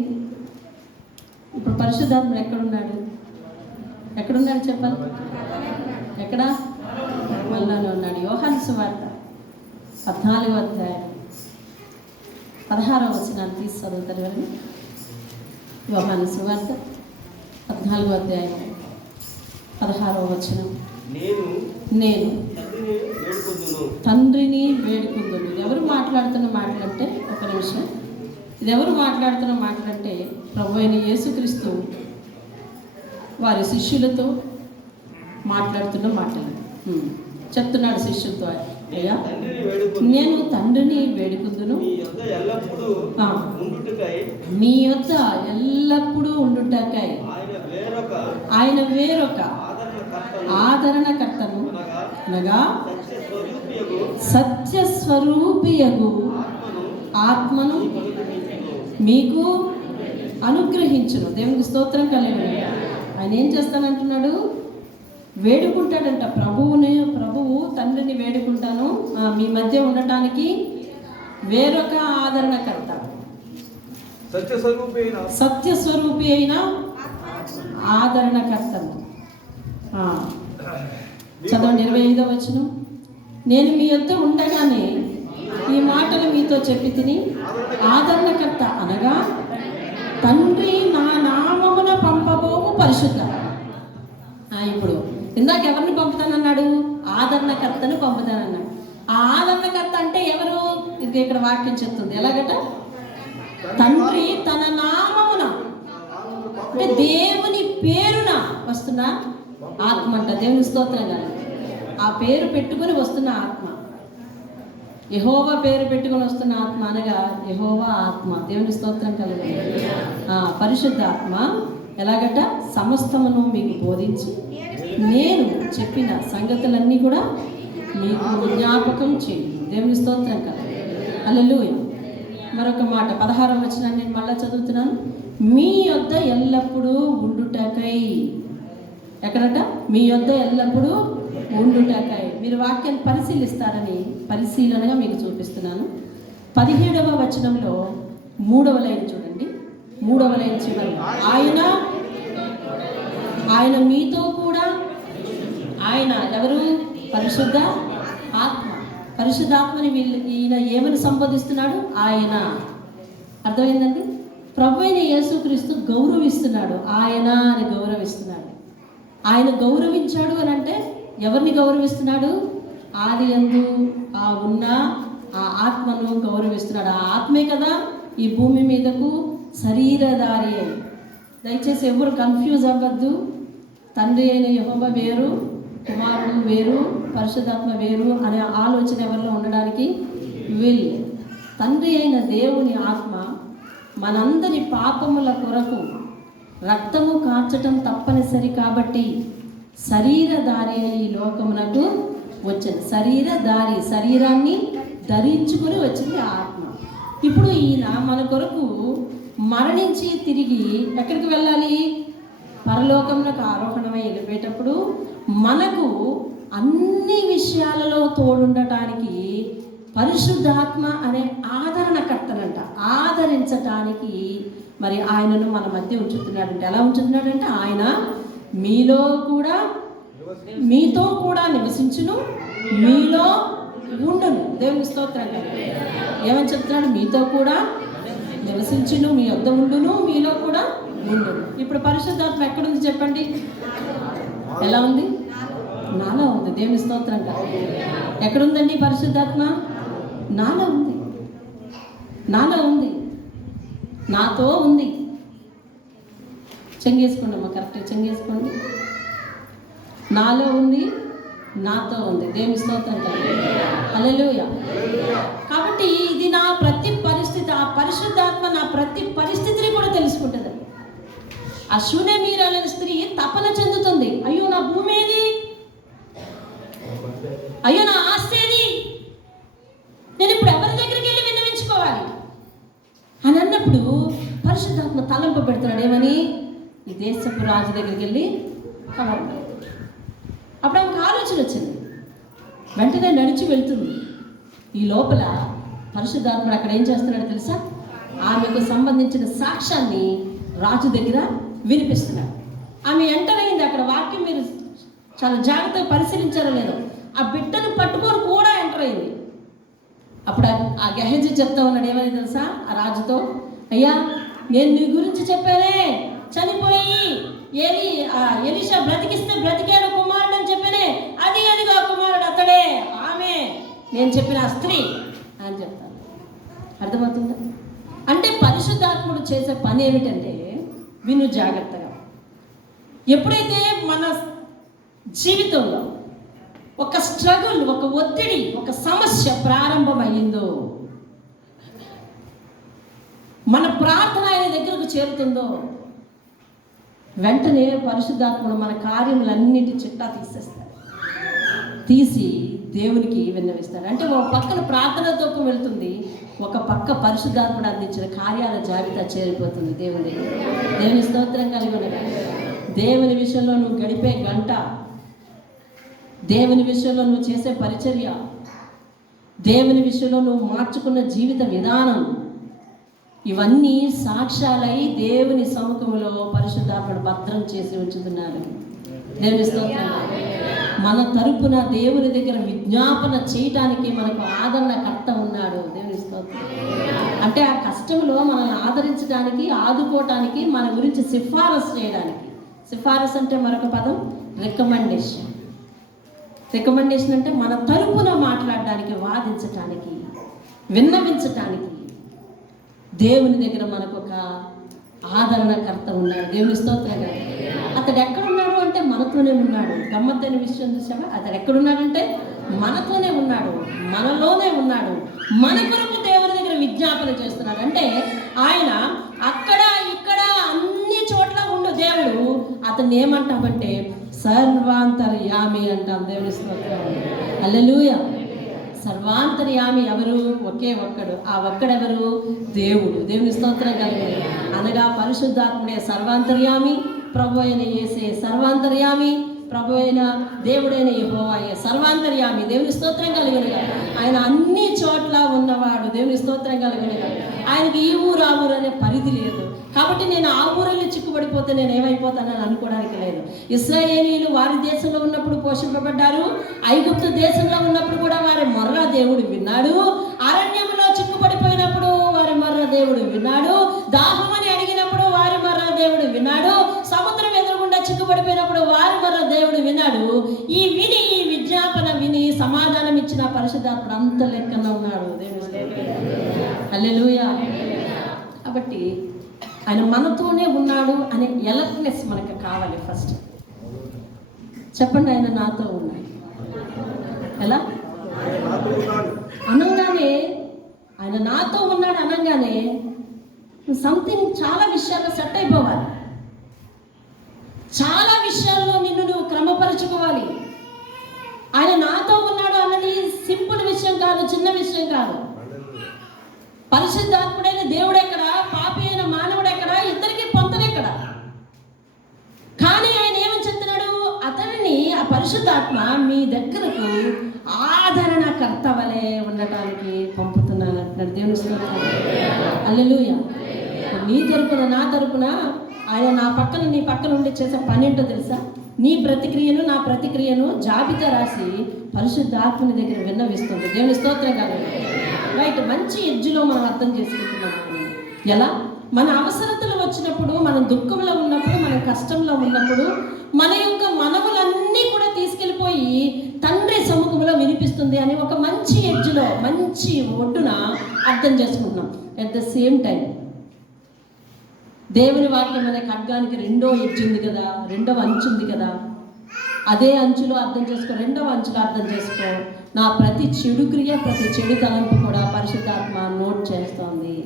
ఇప్పుడు పరిశుద్ధాత్ముడు ఎక్కడున్నాడు? ఎక్కడున్నాడు చెప్పాలి? ఎక్కడ? మనలోనే ఉన్నాడు. యోహాను సువార్త 14వ అధ్యాయం 16వ వచనాన్ని తీసి చదువుతారు ఎవరైనా? యోహాను సువార్త 14వ అధ్యాయం 16వ వచనం. నేను తండ్రిని వేడుకుందును. ఎవరు మాట్లాడుతున్న మాటలంటే, ఒక నిమిషం, ఇది ఎవరు మాట్లాడుతున్న మాటలంటే ప్రభు అయిన యేసుక్రీస్తు వారి శిష్యులతో మాట్లాడుతున్న మాటలు చెప్తున్నాడు శిష్యులతో. అయ్యా, నేను తండ్రిని వేడుకుందును, మీ యొద్ద ఎల్లప్పుడూ ఉండుటకై ఆయన వేరొక ఆదరణకర్తను అనగా సత్యస్వరూపియగు ఆత్మను మీకు అనుగ్రహించును. దేవునికి స్తోత్రం కలుగును. ఆయన ఏం చేస్తానంటున్నాడు? వేడుకుంటాడంట ప్రభువు తండ్రిని వేడుకుంటాను, మీ మధ్య ఉండటానికి వేరొక ఆదరణకర్త, సత్యస్వరూపి అయిన ఆదరణకర్తను. చదవండి 25వ వచనం. నేను మీ యొద్ద ఉండగానే ఈ మాటలు మీతో చెప్పి తిని, ఆదరణకర్త అనగా తండ్రి నా నామమున పంపబోము పరిశుద్ధ. ఇప్పుడు ఇందాక ఎవరిని పంపుతానన్నాడు? ఆదరణకర్తను పంపుతానన్నాడు. ఆ ఆదరణకర్త అంటే ఎవరు? ఇది ఇక్కడ వాక్యం చెప్తుంది. ఎలాగట? తండ్రి తన నామమున, అంటే దేవుని పేరున వస్తున్న ఆత్మ అంట. దేవుని స్తోత్రం గారు. ఆ పేరు పెట్టుకుని వస్తున్న ఆత్మ, యెహోవా పేరు పెట్టుకుని వస్తున్న ఆత్మ అనగా యెహోవా ఆత్మ. దేవుని స్తోత్రం కలుగును. పరిశుద్ధ ఆత్మ ఎలాగట? సమస్తమును మీకు బోధించి నేను చెప్పిన సంగతులన్నీ కూడా మీకు జ్ఞాపకం చేయి. దేవుని స్తోత్రం కలుగును. హల్లెలూయా. మరొక మాట 16వ వచనాన్ని నేను మళ్ళా చదువుతున్నాను. మీ యొద్ద ఎల్లప్పుడూ ఉండుటకై. ఎక్కడట? మీ యొద్ద ఎల్లప్పుడూ ఉండుటకై. మీరు వాక్యాన్ని పరిశీలిస్తారని పరిశీలనగా మీకు చూపిస్తున్నాను. 17వ వచనంలో 3వ లైన్ చూడండి. 3వ లైన్ చివరి, ఆయన మీతో కూడా, ఆయన ఎవరు? పరిశుద్ధ ఆత్మ. పరిశుద్ధాత్మని ఈయన ఏమని సంబోధిస్తున్నాడు? ఆయన. అర్థమైందండి? ప్రభు అయిన యేసుక్రీస్తు గౌరవిస్తున్నాడు. ఆయన అని గౌరవిస్తున్నాడు. ఆయన గౌరవించాడు అని అంటే ఎవరిని గౌరవిస్తున్నాడు? ఆది యందు ఉన్న ఆ ఆత్మను గౌరవిస్తున్నాడు. ఆ ఆత్మే కదా ఈ భూమి మీదకు శరీరధారి అయి. దయచేసి ఎవరు కన్ఫ్యూజ్ అవ్వద్దు. తండ్రి అయిన యెహోవా వేరు, కుమారుడు వేరు, పరిశుద్ధాత్మ వేరు అనే ఆలోచన ఎవరిలో ఉండడానికి వీలు. తండ్రి అయిన దేవుని ఆత్మ మనందరి పాపముల కొరకు రక్తము కార్చటం తప్పనిసరి కాబట్టి శరీరధారి ఈ లోకమునకు వచ్చింది. శరీరధారి, శరీరాన్ని ధరించుకొని వచ్చింది ఆత్మ. ఇప్పుడు ఈయన మన కొరకు మరణించి తిరిగి ఎక్కడికి వెళ్ళాలి? పరలోకమునకు ఆరోహణమై వెళ్ళిపోయేటప్పుడు మనకు అన్ని విషయాలలో తోడుండటానికి పరిశుద్ధాత్మ అనే ఆదరణకర్తనంట. ఆదరించటానికి మరి ఆయనను మన మధ్య ఉంచుతున్నాడంటే. ఎలా ఉంచుతున్నాడంటే ఆయన మీతో కూడా నివసించును, మీలో ఉండును. దేవుని స్తోత్రం. ఏమని చెప్తున్నాడు? మీతో కూడా నివసించును, మీ వద్ద ఉండును, మీలో కూడా ఉండును. ఇప్పుడు పరిశుద్ధాత్మ ఎక్కడుంది చెప్పండి? ఎలా ఉంది? నాలో ఉంది. దేవుని స్తోత్రం. ఎక్కడుందండి పరిశుద్ధాత్మ? నాలో ఉంది. నాలో ఉంది, నాతో ఉంది. చెంగేసుకోండి అమ్మా, కరెక్ట్గా చెంగేసుకోండి. నాలో ఉంది, నాతో ఉంది. దేవుని స్తోత్రం. హల్లెలూయా. కాబట్టి ఇది నా ప్రతి పరిస్థితి, ఆ పరిశుద్ధాత్మ నా ప్రతి పరిస్థితిని కూడా తెలుసుకుంటుంది. ఆ శూనేమీరాలైన స్త్రీ తపన చెందుతుంది. అయ్యో నా భూమి ఏది? అయ్యో నా ఆస్తి ఏది? నేను ఇప్పుడు ఎవరి దగ్గరికి వెళ్ళి విన్నవించుకోవాలి అని అన్నప్పుడు పరిశుద్ధాత్మ తలంపు పెడుతున్నాడు. ఏమని? ఈ దేశపు రాజు దగ్గరికి వెళ్ళి కలవండి. అప్పుడు ఆమెకు ఆలోచన వచ్చింది. వెంటనే నడిచి వెళ్తుంది. ఈ లోపల పరిశుద్ధాత్ముడు అక్కడ ఏం చేస్తున్నాడో తెలుసా? ఆమెకు సంబంధించిన సాక్ష్యాన్ని రాజు దగ్గర వినిపిస్తున్నారు. ఆమె ఎంటర్ అయింది. అక్కడ వాక్యం మీరు చాలా జాగ్రత్తగా పరిశీలించారో లేదో, ఆ బిడ్డను పట్టుకొని కూడా ఎంటర్ అయింది. అప్పుడు ఆ గెహజీ చెప్తా ఉన్నాడు, ఏమని తెలుసా ఆ రాజుతో, అయ్యా నేను నీ గురించి చెప్పానే, చనిపోయి ఎలీషా బ్రతికిస్తే బ్రతికాడు కుమారుడు అని చెప్పానే, అదిగా కుమారుడు అతడే, ఆమె నేను చెప్పిన ఆ స్త్రీ అని చెప్తాను. అర్థమవుతుందా? అంటే పరిశుద్ధాత్ముడు చేసే పని ఏమిటంటే, విను జాగ్రత్తగా, ఎప్పుడైతే మన జీవితంలో ఒక స్ట్రగుల్, ఒక ఒత్తిడి, ఒక సమస్య ప్రారంభమయ్యిందో, మన ప్రార్థన ఆయన దగ్గరకు చేరుతుందో, వెంటనే పరిశుద్ధాత్ముడు మన కార్యములన్నిటి చిట్టా తీసి దేవునికి విన్నవిస్తాడు. అంటే ఒక పక్కన ప్రార్థనతో వెళ్తుంది, ఒక పక్క పరిశుద్ధాత్ముడు అందించిన కార్యాల జాబితా చేరిపోతుంది దేవుని. దేవుని స్తోత్రం కలిగి ఉండగా, దేవుని విషయంలో నువ్వు గడిపే గంట, దేవుని విషయంలో నువ్వు చేసే పరిచర్య, దేవుని విషయంలో నువ్వు మార్చుకున్న జీవిత విధానం, ఇవన్నీ సాక్ష్యాలై దేవుని సముఖంలో పరిశుద్ధాత్ముడు భద్రం చేసి ఉంచుతున్నారు. దేవుని స్తోత్రం. మన తరపున దేవుని దగ్గర విజ్ఞాపన చేయటానికి మనకు ఆదరణకర్త ఉన్నాడు. దేవుని స్తోత్రం. అంటే ఆ కష్టంలో మనల్ని ఆదరించడానికి, ఆదుకోవటానికి, మన గురించి సిఫారసు చేయడానికి. సిఫారసు అంటే మరొక పదం రికమెండేషన్. రికమెండేషన్ అంటే మన తరపున మాట్లాడడానికి, వాదించటానికి, విన్నవించటానికి దేవుని దగ్గర మనకు ఒక ఆదరణకర్త ఉన్నాడు. దేవుని స్తోత్రంగా. అతడు ఎక్కడున్నాడు అంటే మనతోనే ఉన్నాడు. గమ్మత్తైన విషయం చూసావా? అతడు ఎక్కడున్నాడంటే మనతోనే ఉన్నాడు, మనలోనే ఉన్నాడు. మన కొరకు దేవుని దగ్గర విజ్ఞాపన చేస్తున్నాడు. అంటే ఆయన అక్కడ ఇక్కడ అన్ని చోట్ల ఉండు దేవుడు. అతన్ని ఏమంటామంటే సర్వాంతర్యామి అంటాం. దేవుని స్తోత్రం. హల్లెలూయా. సర్వాంతర్యామి ఎవరు? ఒకే ఒక్కడు. ఆ ఒక్కడెవరు? దేవుడు. దేవుని స్తోత్రం కలిగి అనగా పరిశుద్ధాత్ముడే సర్వాంతర్యామి, ప్రభు అయిన యేసే సర్వాంతర్యామి, ప్రభు అయిన దేవుడైన యెహోవాయే సర్వాంతర్యామి. దేవుని స్తోత్రం కలిగినగా ఆయన అన్ని చోట్ల ఉన్నవాడు. దేవుని స్తోత్రం కలిగినగా ఆయనకి ఈ ఊరు ఆ ఊరు అనే పరిధి లేదు. కాబట్టి నేను ఆ ఊరిలో చిక్కుబడిపోతే నేను ఏమైపోతానని అనుకోవడానికి లేదు. ఇశ్రాయేలీయులు వారి దేశంలో ఉన్నప్పుడు పోషింపబడ్డారు. ఐగుప్తు దేశంలో ఉన్నప్పుడు కూడా వారి మొర్ర దేవుడు విన్నాడు. అరణ్యంలో చిక్కుబడిపోయినప్పుడు వారి మొర్ర దేవుడు విన్నాడు. దాహమని అడిగినప్పుడు వారి మొర్ర దేవుడు విన్నాడు. సముద్రం ఎదురుగుండా చిక్కుబడిపోయినప్పుడు వారి మొర్ర దేవుడు విన్నాడు. ఈ విజ్ఞాపన విని సమాధానం ఇచ్చిన పరిశుద్ధాత్ముడు అంత లెక్కన ఉన్నాడు. హల్లెలూయా. కాబట్టి ఆయన మనతోనే ఉన్నాడు అనే ఎలర్ట్నెస్ మనకు కావాలి. ఫస్ట్ చెప్పండి, ఆయన నాతో ఉన్నాడు. ఎలా అనగానే, ఆయన నాతో ఉన్నాడు అనగానే సంథింగ్ చాలా విషయాల్లో సెట్ అయిపోవాలి. చాలా విషయాల్లో నిన్ను నువ్వు క్రమపరచుకోవాలి. ఆయన నాతో ఉన్నాడు అన్నది సింపుల్ విషయం కాదు, చిన్న విషయం కాదు. పరిశుద్ధాత్ముడైన దేవుడు ఎక్కడ, పాపి అయిన మానవుడు ఎక్కడ, ఇద్దరికి పొంతనెక్కడ. కానీ ఆయన ఏమని చెప్తున్నాడు? అతనిని, ఆ పరిశుద్ధాత్మ మీ దగ్గరకు ఆదరణకర్త వలె ఉండటానికి పంపుతున్నాను అంటున్నాడు. దేవుని స్తోత్రం. హల్లెలూయా. నీ తరపున, నా తరపున ఆయన నా పక్కన, నీ పక్కన ఉండి చేసే పని ఏంటో తెలుసా? నీ ప్రతిక్రియను, నా ప్రతిక్రియను జాబితా రాసి పరిశుద్ధాత్మని దగ్గర విన్నవిస్తుంది. దేవుని స్తోత్రం కాదు. రైట్, మంచి ఎడ్జ్లో మనం అర్థం చేసుకుంటున్నాం. ఎలా? మన అవసరతలు వచ్చినప్పుడు, మనం దుఃఖంలో ఉన్నప్పుడు, మన కష్టంలో ఉన్నప్పుడు మన యొక్క మనవులన్నీ కూడా తీసుకెళ్ళిపోయి తండ్రి సముఖంలో వినిపిస్తుంది అని ఒక మంచి ఎడ్జ్లో, మంచి ఒడ్డున అర్థం చేసుకుంటున్నాం. అట్ ద సేమ్ టైం దేవుని వాక్యం అనే ఖడ్గానికి రెండో ఎడ్జ్ ఉంది కదా, రెండవ అంచు ఉంది కదా. అదే అంచులో అర్థం చేసుకో, రెండవ అంచులో అర్థం చేసుకో. నా ప్రతి చెడు క్రియ, ప్రతి చెడు తలంపు కూడా పరిశుద్ధాత్మ నోట్ చేస్తోంది.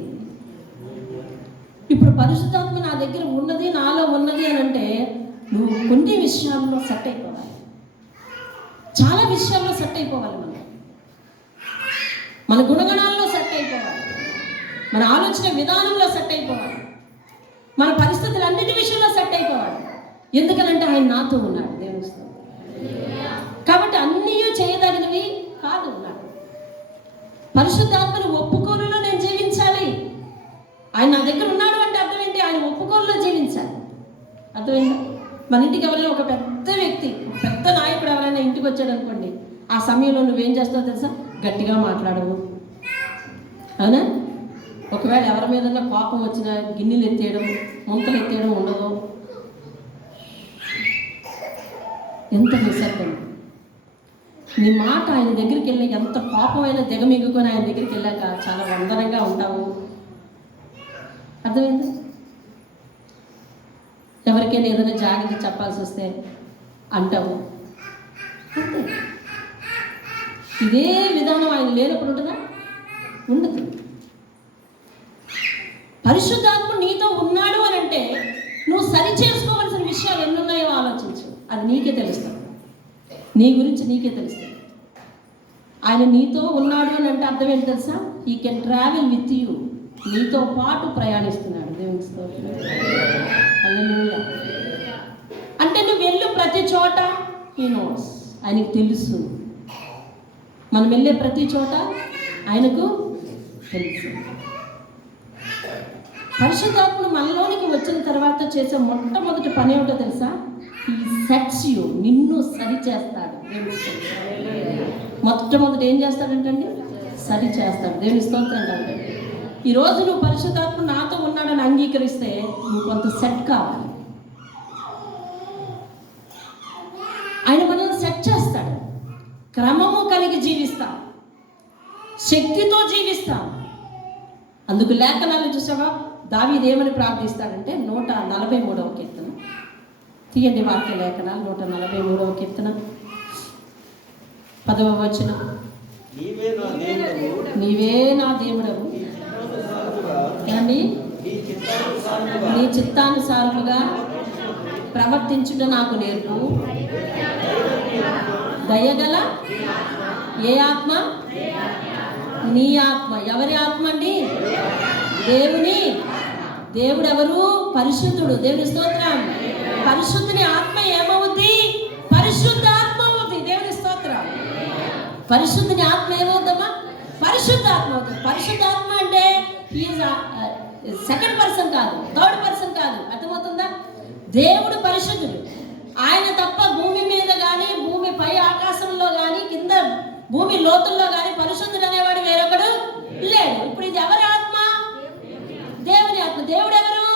ఇప్పుడు పరిశుద్ధాత్మ నా దగ్గర ఉన్నది, నాలో ఉన్నది అని అంటే నువ్వు కొన్ని విషయాల్లో సెట్ అయిపోవాలి. చాలా విషయాల్లో సెట్ అయిపోవాలి. మన గుణగణాల్లో సెట్ అయిపోవాలి, మన ఆలోచన విధానంలో సెట్ అయిపోవాలి, మన పరిస్థితులు అన్నిటి విషయంలో సెట్ అయిపోవాలి. ఎందుకనంటే ఆయన నాతో ఉన్నాడు. దేవుని స్తోత్రం. కాబట్టి అన్నీ చేయదగినవి కాదు. ఉన్నాడు. పరిశుద్ధాత్మను ఒప్పుకోలులో నేను జీవించాలి. ఆయన నా దగ్గర ఉన్నాడు అంటే అర్థం ఏంటి? ఆయన ఒప్పుకోల్లో జీవించాలి. అర్థమైందా? మన ఇంటికి ఎవరైనా ఒక పెద్ద వ్యక్తి, ఒక పెద్ద నాయకుడు ఎవరైనా ఇంటికి వచ్చాడు అనుకోండి, ఆ సమయంలో నువ్వేం చేస్తావు తెలుసా? గట్టిగా మాట్లాడవు, అవునా? ఒకవేళ ఎవరి మీద కోపం వచ్చినా గిన్నెలు ఎత్తేయడం, ముంతలు ఎత్తేయడం ఉండదు. ఎంత నిశ్శబ్దం! నీ మాట ఆయన దగ్గరికి వెళ్ళి ఎంత కోపమైనా దిగమిగుకొని ఆయన దగ్గరికి వెళ్ళాక చాలా వందనంగా ఉంటావు. అర్థమైంది? ఎవరికైనా ఏదైనా జాగ్రత్త చెప్పాల్సి వస్తే అంటావు. అంతే. ఇదే విధానం ఆయన లేనప్పుడు ఉంటుందా? ఉండదు. పరిశుద్ధాత్మ నీతో ఉన్నాడు అని అంటే నువ్వు సరి చేసుకోవాల్సిన విషయాలు ఎన్నున్నాయో ఆలోచించు. అది నీకే తెలుస్తుంది. నీ గురించి నీకే తెలుస్తుంది. ఆయన నీతో ఉన్నాడు అని అంటే అర్థం ఏంటి తెలుసా? He can travel with you. నీతో పాటు ప్రయాణిస్తున్నాడు. దేవునికి స్తోత్రం. హల్లెలూయా. అంటే నువ్వు వెళ్ళు ప్రతి చోట హీ నోస్. ఆయనకు తెలుసు. మనం వెళ్ళే ప్రతి చోట ఆయనకు తెలుసు. పరిశుద్ధాత్మ మనలోనికి వచ్చిన తర్వాత చేసే మొట్టమొదటి పని ఏమిటో తెలుసా? He sets you. నిన్ను సరి చేస్తాడు. మొట్టమొదటి ఏం చేస్తాడంటండి? సరి చేస్తాడు. దేవుని స్తోత్రం కాదు. ఈరోజు నువ్వు పరిశుద్ధాత్మ నాతో ఉన్నాడని అంగీకరిస్తే నువ్వు కొంత సెట్ కావాలి. ఆయన మనల్ని సెట్ చేస్తాడు. క్రమము కలిగి జీవిస్తాం, శక్తితో జీవిస్తాం. అందుకు లేఖనాలు చూసావా? దావీదు ఏమని ప్రార్థిస్తాడంటే 143వ కీర్తన తీయండి. వాక్య లేఖనాలు 143వ కీర్తన 10వ వచనం. నీవే నా దేవుడవు, ఏమండి? నీ చిత్తానుసారముగా ప్రవర్తించుట నాకు నేర్పు. దయగల ఏ ఆత్మ? నీ ఆత్మ. ఎవరి ఆత్మ అండి? దేవుని. దేవుడు ఎవరు? పరిశుద్ధుడు. దేవుని స్తోత్రం. పరిశుద్ధుని ఆత్మ ఏమవుద్ది? పరిశుద్ధ ఆత్మ అవుద్ది. దేవుని స్తోత్రం. పరిశుద్ధుని ఆత్మ ఏమవుద్దమ్మా? పరిశుద్ధాత్మ అవుతుంది. పరిశుద్ధాత్మ అంటే సెకండ్ పర్సన్ కాదు, థర్డ్ పర్సన్ కాదు. అర్థమవుతుందా? దేవుడు పరిశుద్ధుడు. ఆయన తప్ప భూమి మీద కానీ, భూమి పై ఆకాశంలో కానీ, కింద భూమి లోతుల్లో కానీ పరిశుద్ధుడు అనేవాడు వేరొకడు లేడు. ఇప్పుడు ఇది ఎవరి ఆత్మ? దేవుని ఆత్మ. దేవుడు ఎవరు?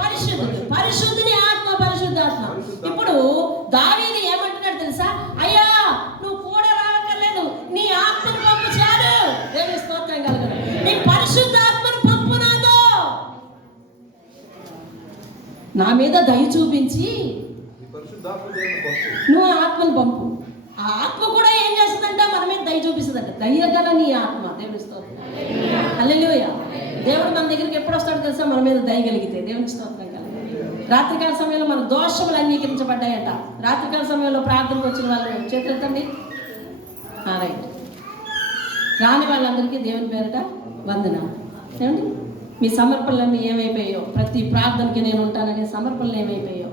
పరిశుద్ధుడు. పరిశుద్ధుని ఆత్మ, పరిశుద్ధాత్మ. ఇప్పుడు దావీదు ఏమంటున్నాడు తెలుసా? అయ్యా, నువ్వు కూడా రావక్కర్లేదు, నీ ఆత్మను పంపు చాలు. దేవుని స్తోత్రం కలుగును. నీ పరిశుద్ధాత్మను పంపు నాతో. నా మీద దయ చూపించి నువ్వు ఆత్మను పంపు. ఆ ఆత్మ కూడా ఏం చేస్తుందంట? మన మీద దయ చూపిస్తుందంట. దయగల నీ ఆత్మ. దేవుని స్తోత్రం. హల్లెలూయా. దేవుడు మన దగ్గరికి ఎప్పుడు వస్తాడో తెలుసా? మన మీద దయ కలిగితే. దేవుని స్తోత్రం కలుగును. రాత్రికాల సమయంలో మన దోషములు అంగీకరించబడ్డాయంట. రాత్రికాల సమయంలో ప్రార్థనకు వచ్చిన వాళ్ళు చేతులెత్తండి. రైట్. రాని వాళ్ళందరికీ దేవుని పేరిట వందనాలు. ఏమండి? మీ సమర్పణలన్నీ ఏమైపోయాయో, ప్రతి ప్రార్థనకి నేను ఉంటాననే సమర్పణలు ఏమైపోయాయో,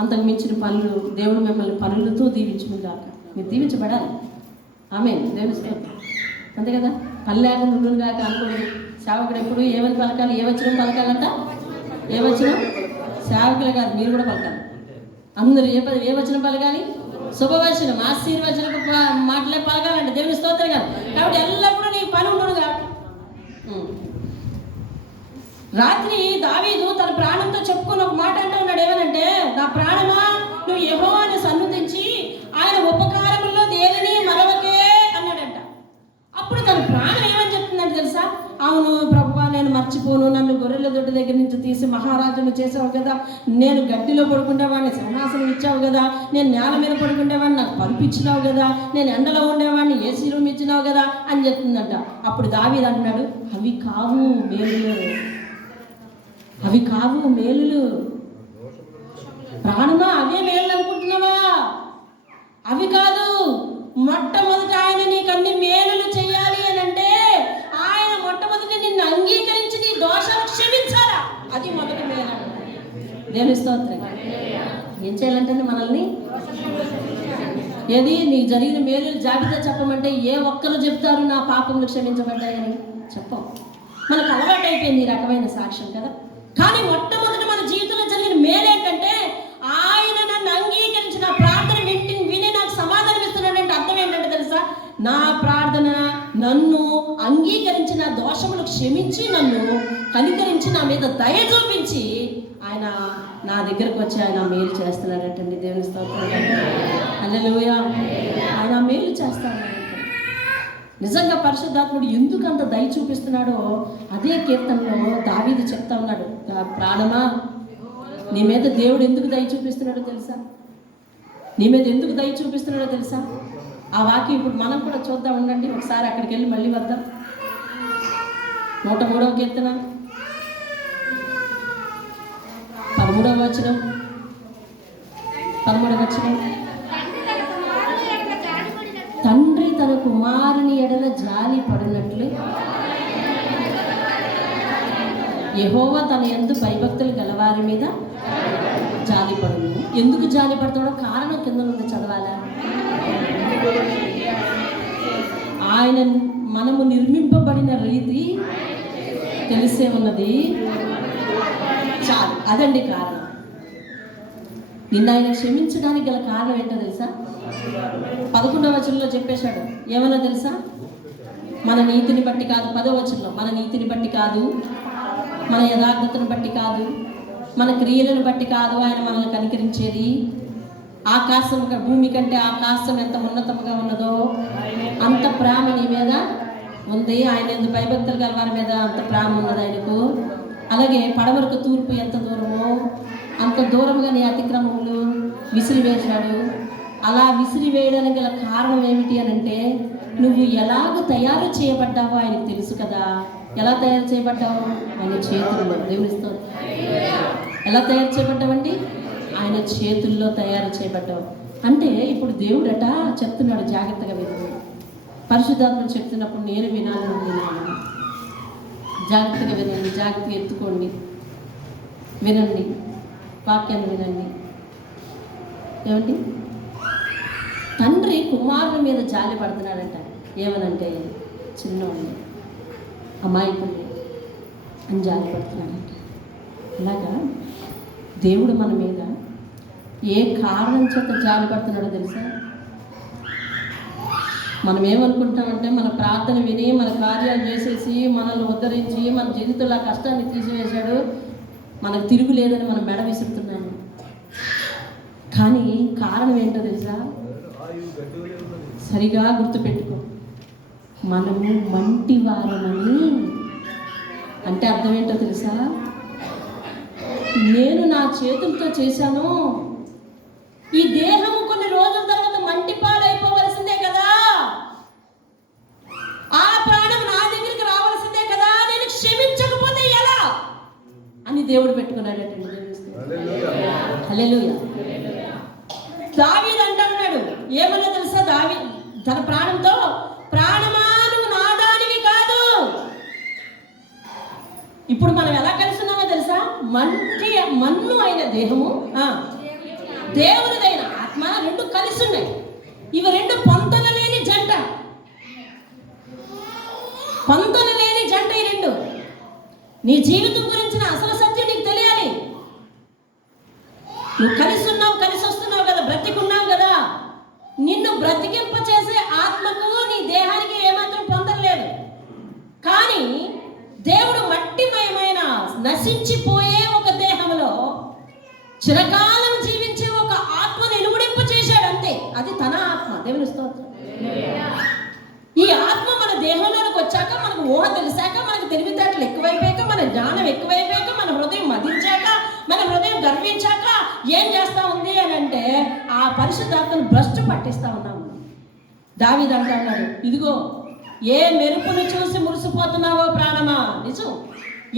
అంతకు మించిన పనులు దేవుడు మిమ్మల్ని పనులతో దీవించునుగాక. మీరు దీవించబడాలి. ఆమేన్. దేవుని స్తోత్రం. అంతే కదా? పని లేకుండా ఉండునుగాక అనుకోండి. సేవకుడు ఎప్పుడు ఏమని పలకాలి? ఏ వచనం పలకాలంట? ఏ వచనం? సేవకులే కాదు, మీరు కూడా పలకాలి. అందరూ ఏ వచనం పలకాలి? శుభవచనం, ఆశీర్వచనం మాటలే పలకాలంటే. దేవుని స్తోత్రం కాదు. కాబట్టి ఎల్లప్పుడూ నీ పని ఉండునుగాక. రాత్రి దావీదు తన ప్రాణంతో చెప్పుకొని ఒక మాట అంటూ ఉన్నాడు. ఏమనంటే, నా ప్రాణమా, నువ్వు యెహోవాను సన్నుతించి ఆయన ఉపకారముల్లో దేనిని మరవకే అన్నాడంట. అప్పుడు తన ప్రాణం ఏమని చెప్తుందంటే తెలుసా? అవును ప్రభువా, నేను మర్చిపోను. నన్ను గొర్రెల దొడ్డి దగ్గర నుంచి తీసి మహారాజును చేసావు కదా. నేను గడ్డిలో పడుకునేవాడిని, సింహాసనం ఇచ్చావు కదా. నేను నేల మీద పడుకునేవాడిని, నాకు పంపించినావు కదా. నేను ఎండలో ఉండేవాడిని, ఏసీ రూమ్ ఇచ్చినావు కదా అని చెప్తుందంట. అప్పుడు దావీదు అంటున్నాడు, అవి కావు మేలులు, అవి కావు మేలులు. ప్రాణమా, అవే మేలు అనుకుంటున్నావా? అవి కాదు. మొట్టమొదట ఆయన నీకు అన్ని మేలులు చేయాలి అని అంటే ఆయన మొట్టమొదటి నిన్ను అంగీకరించి నీ దోషాలు క్షమించాలా. అది మొదటి మేలు. దేవుని స్తోత్రం. ఏం చేయాలంటే మనల్ని ఏది నీకు జరిగిన మేలు జాబితా చెప్పమంటే ఏ ఒక్కరు చెప్తారు నా పాపములు క్షమించబడ్డాయని? చెప్పం. మనకు అలవాటైపోయింది ఈ రకమైన సాక్ష్యం కదా. కానీ మొట్టమొదటి మన జీవితంలో జరిగిన మేలేంటంటే ఆయన నన్ను అంగీకరించిన ప్రార్థన విని నాకు సమాధానం ఇస్తున్నాడంటే అర్థం ఏంటంటే తెలుసా, నా ప్రార్థన నన్ను అంగీకరించిన దోషములు క్షమించి నన్ను కనికరించి నా మీద దయ చూపించి ఆయన నా దగ్గరకు వచ్చి ఆయన మేలు చేస్తున్నాడటండి. దేవుని స్తోత్రం. హల్లెలూయా. ఆయన మేలు చేస్తాడు. నిజంగా పరిశుద్ధాత్ముడు ఎందుకు అంత దయ చూపిస్తున్నాడో అదే కీర్తనలో దావీదు చెప్తా ఉన్నాడు. ప్రాణమా, నీ మీద దేవుడు ఎందుకు దయ చూపిస్తున్నాడో తెలుసా? నీ మీద ఎందుకు దయ చూపిస్తున్నాడో తెలుసా? ఆ వాక్యం ఇప్పుడు మనం కూడా చూద్దాం. ఉండండి, ఒకసారి అక్కడికి వెళ్ళి మళ్ళీ వద్దాం. 103వ కీర్తన 13వ వచనం. తండ్రి తన కుమారుని ఎడల జాలి పడినట్లు యెహోవా తన యందు భయభక్తులు గలవారి మీద జాలి పడును. ఎందుకు జాలి పడతాడో కారణం కింద నుండి చదవాలా? ఆయన మనము నిర్మింపబడిన రీతి తెలిసే ఉన్నది చాలు. అదండి కారణం. నిన్న ఆయన క్షమించడానికి గల కారణం ఏంటో తెలుసా? 11వ వచనంలో చెప్పేశాడు. ఏమన్నా తెలుసా? మన నీతిని బట్టి కాదు. 10వ వచనంలో మన నీతిని బట్టి కాదు, మన యథార్థతను బట్టి కాదు, మన క్రియలను బట్టి కాదు ఆయన మనల్ని కనికరించేది. ఆకాశం భూమి కంటే ఆకాశం ఎంత ఉన్నతంగా ఉన్నదో అంత ప్రేమ నీ మీద ఉంది. ఆయన ఎందుకు భయభక్తులు గల వారి మీద అంత ప్రేమ ఉన్నది ఆయనకు. అలాగే పడమరకు తూర్పు ఎంత దూరమో అంత దూరంగా నీ అతిక్రమములు విసిరివేశాడు. అలా విసిరివేయడానికి గల కారణం ఏమిటి అని అంటే, నువ్వు ఎలాగ తయారు చేయబడ్డావో ఆయనకు తెలుసు కదా. ఎలా తయారు చేయబడ్డావు? ఆయన చేతుల్లో. దేవునిస్తూ ఎలా తయారు చేయబడ్డావండి? ఆయన చేతుల్లో తయారు చేయబడ్డావు. అంటే ఇప్పుడు దేవుడట చెప్తున్నాడు, జాగ్రత్తగా వినండి. పరిశుద్ధాత్మను చెప్తున్నప్పుడు నేను వినాలని జాగ్రత్తగా వినండి, జాగ్రత్తగా ఎత్తుకోండి, వినండి, వాక్యాన్ని వినండి. ఏమండి? తండ్రి కుమారుని మీద జాలి పడుతున్నాడంట. ఏమనంటే చిన్నోడిని, అమాయకుడిని అని జాలి పడుతున్నాడంట. అలాగా దేవుడు మన మీద ఏ కారణం చేత జాలి పడుతున్నాడో తెలుసా? మనం ఏమనుకుంటామంటే మన ప్రార్థన విని మన కార్యాలు చేసేసి మనల్ని ఉద్ధరించి మన జీవితంలో ఆ కష్టాన్ని తీసివేశాడు, మనకు తిరుగులేదని మనం మెడ విసురుతున్నాము. కానీ కారణం ఏంటో తెలుసా? సరిగా గుర్తుపెట్టుకో, మనము మంటి వారమని. అంటే అర్థం ఏంటో తెలుసా? నేను నా చేతులతో చేశాను, ఈ దేహము కొన్ని రోజుల తర్వాత మంటి పాలైపోవలసిందే కదా, ఆ ప్రాణం నా దగ్గరికి రావాల్సిందే కదా, నేను క్షమించకపోతే ఎలా అని దేవుడు పెట్టుకున్నాడటండి. హల్లెలూయా. దావీదు అంటున్నాడు, ఏమన్నా తెలుసా? దావీదు తన ప్రాణంతో, ప్రాణమా నువ్వు నా దానివి కాదు. ఇప్పుడు మనం ఎలా కలిసి ఉన్నామో తెలుసా? మన్ను అయిన దేహము, దేవునిదైన ఆత్మ రెండు కలిసి ఉన్నాయి. ఇవి రెండు పొంతన లేని జంట, పొంతన లేని జంట ఈ రెండు. నీ జీవితం గురించిన అసలు సత్యం నీకు తెలియాలి. నువ్వు కలిసి ఉన్నావు, కలిసి వస్తున్నావు కదా, బ్రతికున్నావు కదా. నిన్ను బ్రతికింప చేసే ఆత్మకు నీ దేహానికి ఏమాత్రం పొందం లేదు. కానీ దేవుడు మట్టిమయమైన నశించిపోయే ఒక దేహంలో చిరకాలం జీవించే ఒక ఆత్మను ఎనుగుడింప చేశాడు, అంతే. అది తన ఆత్మ. దేవుని స్తోత్రం. ఈ ఆత్మ మన దేహంలోకి వచ్చాక, మనకు ఊహ తెలిసాక, మనకు తెలివితేటలు ఎక్కువైపోయాక, మన జ్ఞానం ఎక్కువైపోయాక, మన హృదయం మదించాక, మన హృదయం గర్వించాక ఏం చేస్తా ఉంది అని అంటే, ఆ పరిశుద్ధాత్మను భ్రష్టు పట్టిస్తా ఉన్నాము. దావీదు అంటున్నాడు, ఇదిగో ఏ మెరుపును చూసి మురిసిపోతున్నావో ప్రాణమా. నిజం.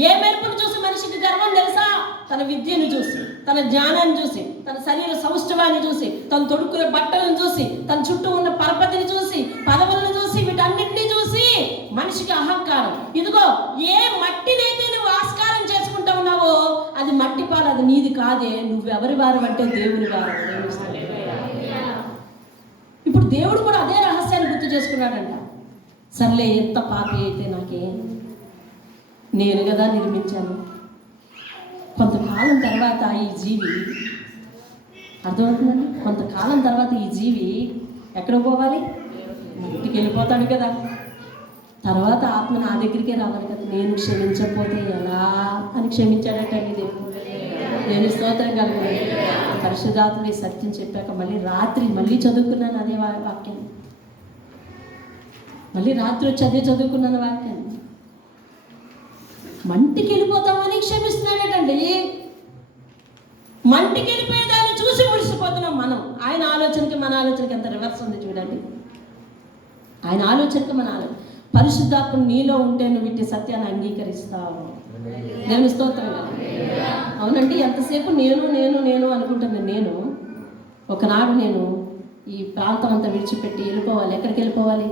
ఏ మెరుపును చూసి మనిషికి గర్వం తెలుసా? తన విద్యను చూసి, తన జ్ఞానాన్ని చూసి, తన శరీర సౌష్ఠవాన్ని చూసి, తన తొడుక్కునే బట్టలను చూసి, తన చుట్టూ ఉన్న పరపతిని చూసి, పదవులను చూసి, వీటన్నిటినీ చూసి మనిషికి అహంకారం. ఇదిగో ఏ మట్టినైతే నువ్వు ఆస్కారం చేసుకుంటా ఉన్నావో అది మట్టి పాలు, అది నీది కాదే. నువ్వెవరి వారు అంటే దేవుని వారు. ఇప్పుడు దేవుడు కూడా అదే రహస్యాన్ని గుర్తు చేసుకున్నాడంట. సర్లే, ఎంత పాపి అయితే నాకే, నేను కదా నిర్మించాను. కొంతకాలం తర్వాత ఈ జీవి, అర్థమవుతుందండి, కొంతకాలం తర్వాత ఈ జీవి ఎక్కడ పోవాలి? ఇంటికి వెళ్ళిపోతాడు కదా. తర్వాత ఆత్మ నా దగ్గరికే రావాలి కదా. నేను క్షమించకపోతే ఎలా అని క్షమించాడటండి దేవుడు. నేను స్తోత్రం కలుగుతుంది. పరిశుద్ధాత్ముడి సత్యం చెప్పాక రాత్రి మళ్ళీ చదువుకున్నాను అదే వాక్యాన్ని. రాత్రి వచ్చి అదే చదువుకున్నాను వాక్యాన్ని. మంటికి వెళ్ళిపోతామని క్షమిస్తున్నాడటండి. మంటికి వెళ్ళిపోయేదాన్ని చూసి ముడిసిపోతున్నాం మనం. ఆయన ఆలోచనకి మన ఆలోచనకి ఎంత రివర్స్ ఉంది చూడండి. ఆయన ఆలోచనకి మన ఆలోచన. పరిశుద్ధాత్మ నీలో ఉంటే నువ్వు ఇట్టి సత్యాన్ని అంగీకరిస్తావు. దేవుని స్తోత్రం. అవునండి, ఎంతసేపు నేను నేను నేను అనుకుంటున్నాను. నేను ఒకనాడు నేను ఈ ప్రాంతం అంతా విడిచిపెట్టి వెళ్ళిపోవాలి. ఎక్కడికి వెళ్ళిపోవాలి?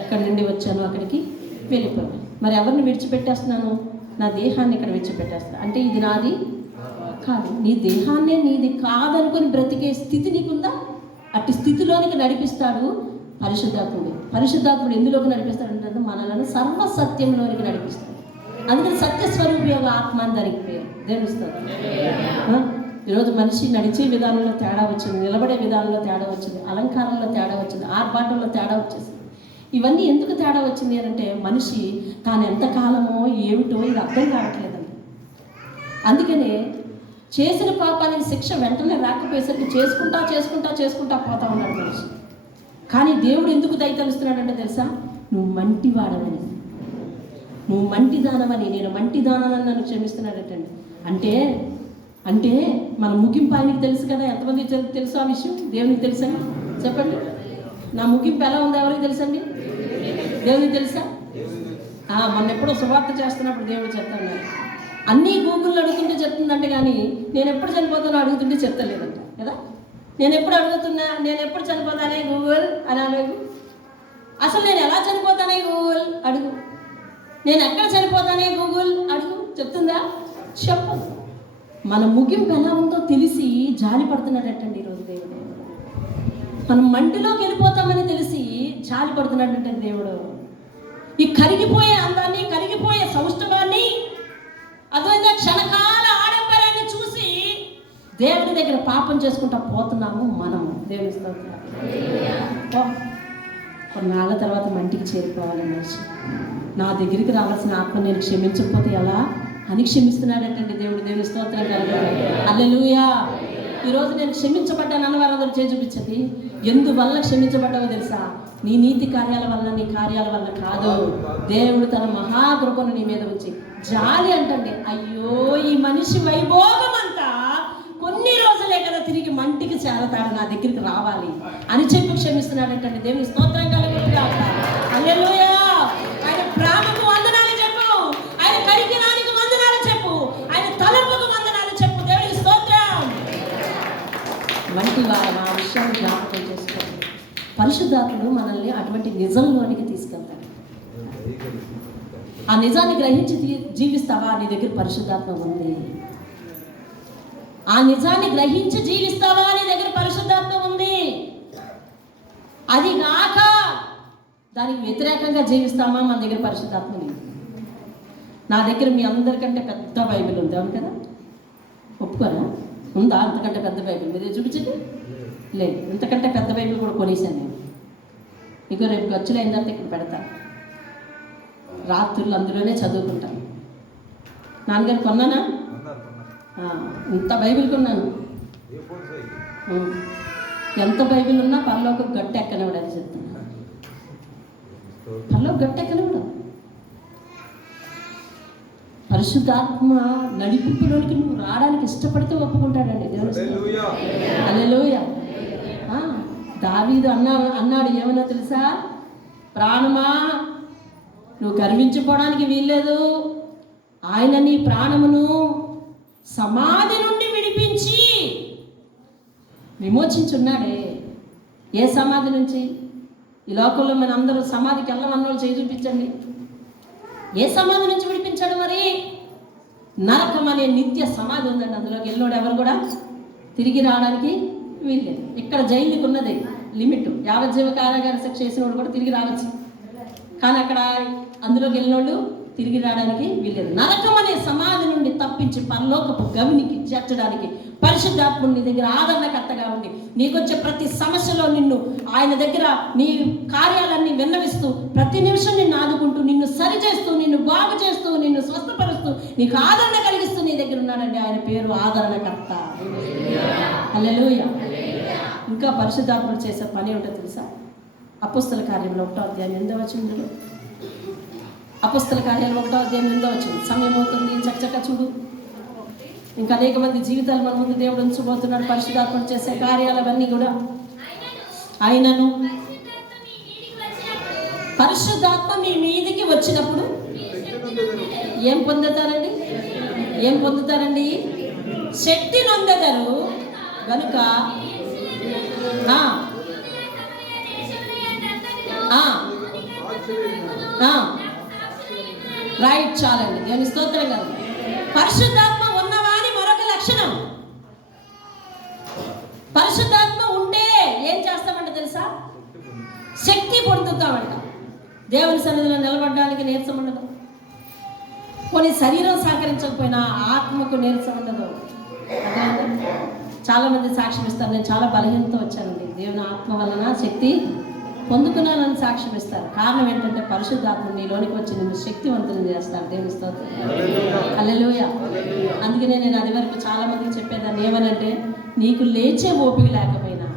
ఎక్కడి నుండి వచ్చాను అక్కడికి వెళ్ళిపోవాలి. మరి ఎవరిని విడిచిపెట్టేస్తున్నాను? నా దేహాన్ని ఇక్కడ విడిచిపెట్టేస్తాను. అంటే ఇది నాది కాదు. నీ దేహాన్నే నీది కాదనుకొని బ్రతికే స్థితి నీకుందా? అట్టి స్థితిలోనికి నడిపిస్తాడు పరిశుద్ధాత్ముడు. పరిశుద్ధాత్ముడు ఎందులోకి నడిపిస్తాడు అంటే మనలను సర్వసత్యంలోనికి నడిపిస్తాడు. అందుకని సత్యస్వరూపియోగ ఆత్మ అని దానికి పేరు. దేవుడు. ఈరోజు మనిషి నడిచే విధానంలో తేడా వచ్చింది, నిలబడే విధానంలో తేడా వచ్చింది, అలంకారంలో తేడా వచ్చింది, ఆర్భాటంలో తేడా వచ్చేసింది. ఇవన్నీ ఎందుకు తేడా వచ్చింది అంటే మనిషి తాను ఎంతకాలమో ఏమిటో ఇది అర్థం కావట్లేదండి. అందుకనే చేసిన పాపానికి శిక్ష వెంటనే రాకపోయేసరికి చేసుకుంటా చేసుకుంటా చేసుకుంటా పోతా ఉన్నాడు మనిషి. కానీ దేవుడు ఎందుకు దయతలుస్తున్నాడంటే తెలుసా? నువ్వు మంటి వాడవని, నువ్వు మంటి దానవని, నేను మంటి దానని నన్ను క్షమిస్తున్నాడటండి. అంటే అంటే మన ముగింపు ఆయనకి తెలుసు కదా. ఎంతమంది తెలుసు ఆ విషయం? దేవునికి తెలుసండి? చెప్పండి. నా ముగింపు ఎలా ఉందో ఎవరికి తెలుసండి? దేవునికి తెలుసా? మొన్న ఎప్పుడో సువార్త చేస్తున్నప్పుడు దేవుడు చెప్తాను, అన్నీ గూగుల్లో అడుగుతుంటే చెప్తుందంటే కానీ నేను ఎప్పుడు చనిపోతానో అడుగుతుంటే చెప్తలేదంట కదా. నేను ఎప్పుడు చనిపోతానే గూగుల్ అని అడుగు. అసలు నేను ఎలా చనిపోతానే గూగుల్ అడుగు. నేను ఎక్కడ చనిపోతానే గూగుల్ అడుగు. చెప్తుందా? చెప్పదు. మన ముగింపు ఎలా ఉందో తెలిసి జాలి పడుతున్నాడటండి ఈరోజు దేవుడు. మనం మంటిలోకి వెళ్ళిపోతామని తెలిసి జాలి పడుతున్నాడంటే దేవుడు. ఈ కరిగిపోయే అందాన్ని, కరిగిపోయే సౌష్ఠవాన్ని, అద్వైత క్షణకాల ఆడంబరాన్ని చూసి దేవుని దగ్గర పాపం చేసుకుంటా పోతున్నాము మనము. దేవుని స్తోత్రం. కొన్నాళ్ళ తర్వాత మంటికి చేరిపోవాలి మనిషి. నా దగ్గరికి రావాల్సిన ఆత్మ నేను క్షమించకపోతే ఎలా అని క్షమిస్తున్నాడటండి దేవుడు. దేవుని స్తోత్రం కలగాలి. హల్లెలూయా. ఈరోజు నేను క్షమించబడ్డాను అన్న వారందరూ చేయి చూపించండి. ఎందువల్ల క్షమించబడ్డావో తెలుసా? నీ నీతి కార్యాల వల్ల, నీ కార్యాల వల్ల కాదు. దేవుడు తన మహాకృపను నీ మీద ఉంచి జాలి అంటండి. అయ్యో, ఈ మనిషి వైభోగం అంతా కొన్ని రోజులే కదా, తిరిగి మంటికి చేరతాడు, నా దగ్గరికి రావాలి అని చెప్పి క్షమిస్తున్నాడంటండి. దేవుని స్తోత్రం కలుగుగాక. హల్లెలూయా. ఆయన ప్రేమకు వందనాలు చెప్పు, ఆయన కరికినానికి వందనాలు చెప్పు, ఆయన తలంపుకు వందనాలు చెప్పు. దేవుని స్తోత్రం. మంటి వారం ఆ విషయాన్ని జ్ఞాపకం చేసుకోండి. పరిశుద్ధాత్ముడు మనల్ని అటువంటి నిజంలోనికి తీసుకెళ్తాడు. ఆ నిజాన్ని గ్రహించి జీవిస్తావా? నీ దగ్గర పరిశుద్ధాత్మ ఉంది. ఆ నిజాన్ని గ్రహించి జీవిస్తావా? నీ దగ్గర పరిశుద్ధాత్మ ఉంది. అది కాక దానికి వ్యతిరేకంగా జీవిస్తామా? మన దగ్గర పరిశుద్ధాత్మ లేదు. నా దగ్గర మీ అందరికంటే పెద్ద బైబిల్ ఉంది, అవును కదా? ఒప్పుకోరా? ఉందా? అంతకంటే పెద్ద బైబిల్ మీరు చూపించండి. లేదు, ఇంతకంటే పెద్ద బైబిల్ కూడా కొనేసాను నేను. ఇక రేపు ఖర్చులు అయిన తర్వాత ఇక్కడ పెడతాను. రాత్రులు అందులోనే చదువుకుంటాను. నాన్నగారు కొన్నానా? ఇంత బైబిల్ కొన్నాను. ఎంత బైబిల్ ఉన్నా పరలోకి గట్టు ఎక్కనివ్వడు అని చెప్తున్నా. పరలోకి గట్టు ఎక్కనివ్వడు. పరిశుద్ధాత్మ నడిపింపులోనికి నువ్వు రావడానికి ఇష్టపడితే ఒప్పుకుంటాడండి దేవుడు. హల్లెలూయా. దావీదు అన్నాడు ఏమన్నా తెలుసా? ప్రాణమా, నువ్వు గర్వించిపోవడానికి వీల్లేదు. ఆయన నీ ప్రాణమును సమాధి నుండి విడిపించి విమోచించున్నాడే. ఏ సమాధి నుంచి? ఈ లోకంలో మన అందరూ సమాధికి వెళ్ళమన్న వాళ్ళు చేయి చూపించండి. ఏ సమాధి నుంచి విడిపించాడు? మరి నరకం అనే నిత్య సమాధి ఉందండి. అందులోకి వెళ్ళినోడు ఎవరు కూడా తిరిగి రావడానికి వీల్లేదు. ఇక్కడ జైలుకి ఉన్నది లిమిట్. యావజ్జీవ కారాగార శిక్ష చేసినోడు కూడా తిరిగి రావచ్చు. కానీ అక్కడ అందులోకి వెళ్ళినోళ్ళు తిరిగి రావడానికి వీలేదు. నరకం అనే సమాధి నుండి తప్పించి పరలోకపు గవినికి చేర్చడానికి పరిశుద్ధాత్ముడు నీ దగ్గర ఆదరణకర్తగా ఉండి నీకొచ్చే ప్రతి సమస్యలో నిన్ను ఆయన దగ్గర నీ కార్యాలన్నీ విన్నవిస్తూ ప్రతి నిమిషం నిన్ను ఆదుకుంటూ నిన్ను సరిచేస్తూ నిన్ను బాగు చేస్తూ నిన్ను స్వస్థపరుస్తూ నీకు ఆదరణ కలిగిస్తూ నీ దగ్గర ఉన్నాడండి. ఆయన పేరు ఆదరణకర్త. హల్లెలూయా. ఇంకా పరిశుద్ధాత్ముడు చేసే పని ఏంటో తెలుసా? అపోస్తల కార్యంలో 1వ అధ్యాయం 8వ వచనంలో, అపోస్తల కార్యాలు 1వ అధ్యాయం 8వ వచనం. సమయం అవుతుంది, చక్కచక్క చూడు. ఇంకా అనేక మంది జీవితాలు మన ముందు దేవుడు ఉంచబోతున్నాడు. పరిశుద్ధాత్ముడు చేసే కార్యాలవన్నీ కూడా ఆయనను పరిశుద్ధాత్మ మీ మీదికి వచ్చినప్పుడు ఏం పొందుతారండి? ఏం పొందుతారండి? శక్తి నొందెదరు కనుక రైట్, చాలండి. దేవుని స్తోత్రం కదా. పరిశుద్ధాత్మ ఉన్నవాని మరొక లక్షణం, పరిశుద్ధాత్మ ఉంటే ఏం చేస్తామంటే తెలుసా? శక్తి పొందుతామంట. దేవుని సన్నిధిలో నిలబడడానికి నీరసం ఉండదు. కొన్ని శరీరం సహకరించకపోయినా ఆత్మకు నీరసం ఉండదు. చాలా మంది సాక్ష్యం ఇస్తారు, నేను చాలా బలహీనతో వచ్చానండి, దేవుని ఆత్మ వలన శక్తి పొందుకున్నానని సాక్ష్యం ఇస్తారు. కారణం ఏంటంటే పరిశుద్ధాత్మ నీలోనికి వచ్చి నిన్ను శక్తివంతులను చేస్తారు. దేవుని స్తోత్రం. హల్లెలూయా. అందుకనే నేను అది వరకు చాలా మందికి చెప్పేదాన్ని ఏమనంటే, నీకు లేచే ఓపిక లేకపోయినా,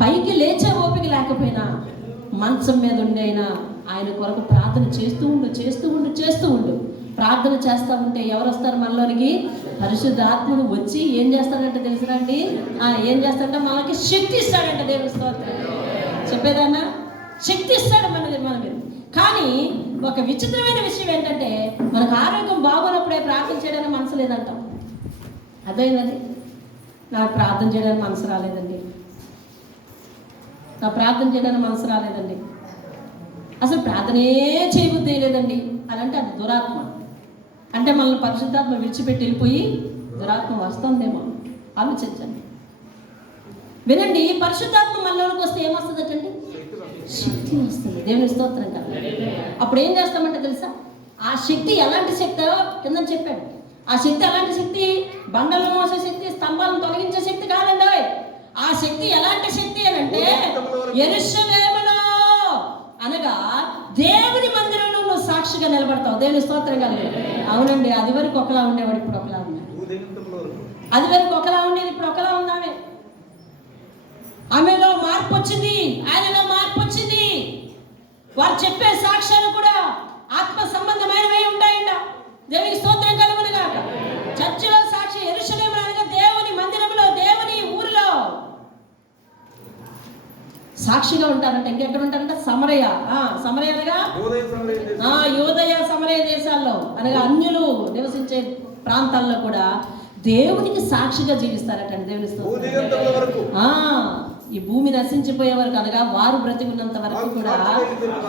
పైకి లేచే ఓపిక లేకపోయినా, మంచం మీద ఉండైనా ఆయన కొరకు ప్రార్థన చేస్తూ ఉండు, చేస్తూ ఉండు, చేస్తూ ఉండు. ప్రార్థన చేస్తూ ఉంటే ఎవరు వస్తారు మనలోనికి? పరిశుద్ధాత్ముడు వచ్చి ఏం చేస్తాడంటే తెలుసునండి, ఏం చేస్తాడంటే మనకి శక్తి ఇస్తాడంట. దేవుని స్తోత్రం. చెప్పేదన్నా శక్తి ఇస్తాడు మనకి. కానీ ఒక విచిత్రమైన విషయం ఏంటంటే, మనకు ఆరోగ్యం బాగోనప్పుడే ప్రార్థన చేయడానికి మనసు లేదంటాం. అదేంటండి, నాకు ప్రార్థన చేయడానికి మనసు రాలేదండి, నా ప్రార్థన చేయడానికి మనసు రాలేదండి, అసలు ప్రార్థనే చేయబుద్ధి లేదండి అని అంటే అది దురాత్మ. అంటే మనల్ని పరిశుద్ధాత్మ విడిచిపెట్టి వెళ్ళిపోయి దురాత్మ వస్తుందేమో ఆలోచించండి. వినండి, పరిశుద్ధాత్మ మనలోకి వస్తే ఏమొస్తుందటండి? శక్తి వస్తుంది. దేవుని స్తోత్రం కదా. అప్పుడు ఏం చేస్తామంటే తెలుసా? ఆ శక్తి ఎలాంటి శక్తి కింద చెప్పాడు. ఆ శక్తి ఎలాంటి శక్తి? బండలు మోసే శక్తి, స్తంభాలను తొలగించే శక్తి కాదండి. ఆ శక్తి ఎలాంటి శక్తి అని అంటే, యెరూషలేములో అనగా దేవుని మందిరంలో నువ్వు సాక్షిగా నిలబడతావు. దేవుని స్తోత్రం కలిగి. అవునండి, అది వరకు ఒకలా ఉండేవాడు, ఇప్పుడు ఒకలా ఉన్నాడు. అది వరకు ఒకలా ఉండేది, ఇప్పుడు ఒకలా ఉన్నామే. ఆమెలో మార్పు వచ్చింది, ఆయనలో మార్పు వచ్చింది. వారు చెప్పే సాక్ష్యాలు కూడా ఆత్మ సంబంధమైనవై ఉంటాయంట. దేవునికి స్తోత్రం కలుగును గాక. చర్చిలో సాక్షి, యెరూషలేములో అనగా దేవుని మందిరంలో, దేవుని ఊరిలో సాక్షిగా ఉంటారంట. ఇంకెక్కడ ఉంటారంట? సమరయ అనగా యూదయ సమరయ దేశాల్లో అనగా అన్యులు నివసించే ప్రాంతాల్లో కూడా దేవునికి సాక్షిగా జీవిస్తారట. దేవుని ఈ భూమి నశించిపోయే వరకు అనగా వారు బ్రతికున్నంత వరకు కూడా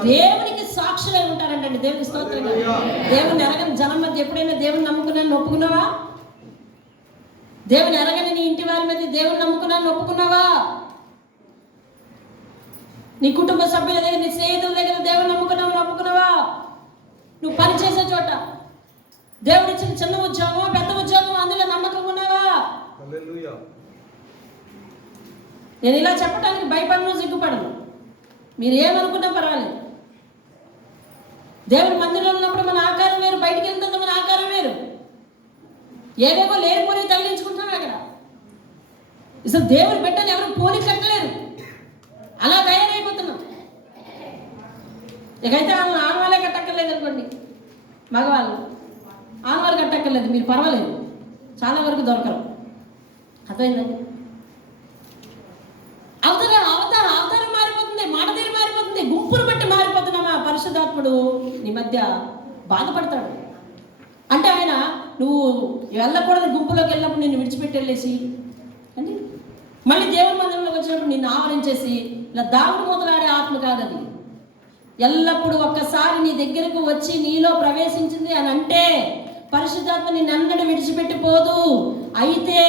దేవునికి సాక్షులై ఉంటారంటండి. దేవుని స్తోత్రం. దేవుని ఎరగని జనం మధ్య ఎప్పుడైనా దేవుని నమ్ముకున్నాను ఒప్పుకున్నావా? దేవుని ఎరగని నీ ఇంటి వారి మధ్య దేవుని నమ్ముకున్నాను ఒప్పుకున్నావా? నీ కుటుంబ సభ్యుల దగ్గర, నీ స్నేహితుల దగ్గర దేవుని నమ్ముకున్నావు ఒప్పుకున్నావా? నువ్వు పని చేసే చోట దేవుడు ఇచ్చిన చిన్న ఉద్యోగం, పెద్ద ఉద్యోగం, అందులో నమ్మకం ఉన్నావా? నేను ఇలా చెప్పడానికి భయపడను, సిగ్గుపడను. మీరు ఏమనుకున్నా పర్వాలేదు. దేవుని మందిరంలో ఉన్నప్పుడు మన ఆకారం వేరు, బయటికి వెళ్తుంది మన ఆకారం వేరు. ఏవేవో లేనిపోని తగిలించుకుంటున్నాం అక్కడ. అసలు దేవుని బిడ్డలు ఎవరు పోలి కట్టలేరు, అలా తయారైపోతున్నాం. ఇకైతే ఆడవాళ్ళే కట్టక్కర్లేదు అనుకోండి, మగవాళ్ళు ఆడవాళ్ళు కట్టక్కర్లేదు, మీరు పర్వాలేదు, చాలా వరకు దొరకరు. అర్థమైందండి? అవతారం మారిపోతుంది, మాట తీరు మారిపోతుంది, గుంపును బట్టి మారిపోతున్నామా? పరిశుద్ధాత్ముడు నీ మధ్య బాధపడతాడు. అంటే ఆయన నువ్వు వెళ్ళకూడదు గుంపులోకి వెళ్ళినప్పుడు నిన్ను విడిచిపెట్టి వెళ్ళేసి, అంటే మళ్ళీ దేవుని మందిరంలోకి వచ్చినప్పుడు నిన్ను ఆవరించేసి ఇలా దాగుడు మొదలాడే ఆత్మ కాదది. ఎల్లప్పుడూ ఒక్కసారి నీ దగ్గరకు వచ్చి నీలో ప్రవేశించింది అని అంటే పరిశుద్ధాత్మ నిన్నెన్నడూ విడిచిపెట్టిపోదు. అయితే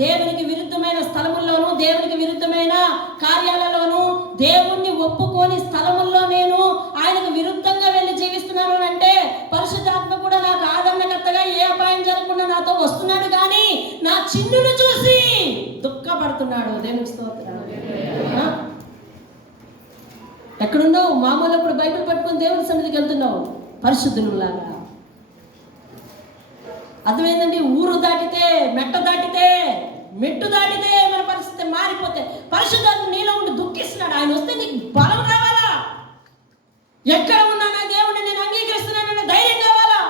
దేవునికి విరుద్ధమైన స్థలముల్లోనూ, దేవునికి విరుద్ధమైన కార్యాలలోనూ, దేవుణ్ణి ఒప్పుకోని స్థలముల్లో నేను ఆయనకు విరుద్ధంగా వెళ్ళి జీవిస్తున్నాను అంటే నా చిన్నును చూసి దుఃఖపడుతున్నాడు. దేవునికి స్తోత్రం. ఎక్కడున్నావు? మామూలు అప్పుడు బైబిల్ పట్టుకొని దేవుని సన్నిధికి వెళ్తున్నావు పరిశుద్ధులాగా. అర్థమైందండి? ఊరు దాటితే, మెట్టు దాటితే మన పరిస్థితి మారిపోతే పరిశుద్ధాత్మ నీలో ఉండి దుఃఖిస్తున్నాడు. ఆయన వస్తే నీకు బలం రావాలా? ఎక్కడ ఉన్నానా దేవుడిని నేను అంగీకరిస్తున్నాననే ధైర్యం కావాలా?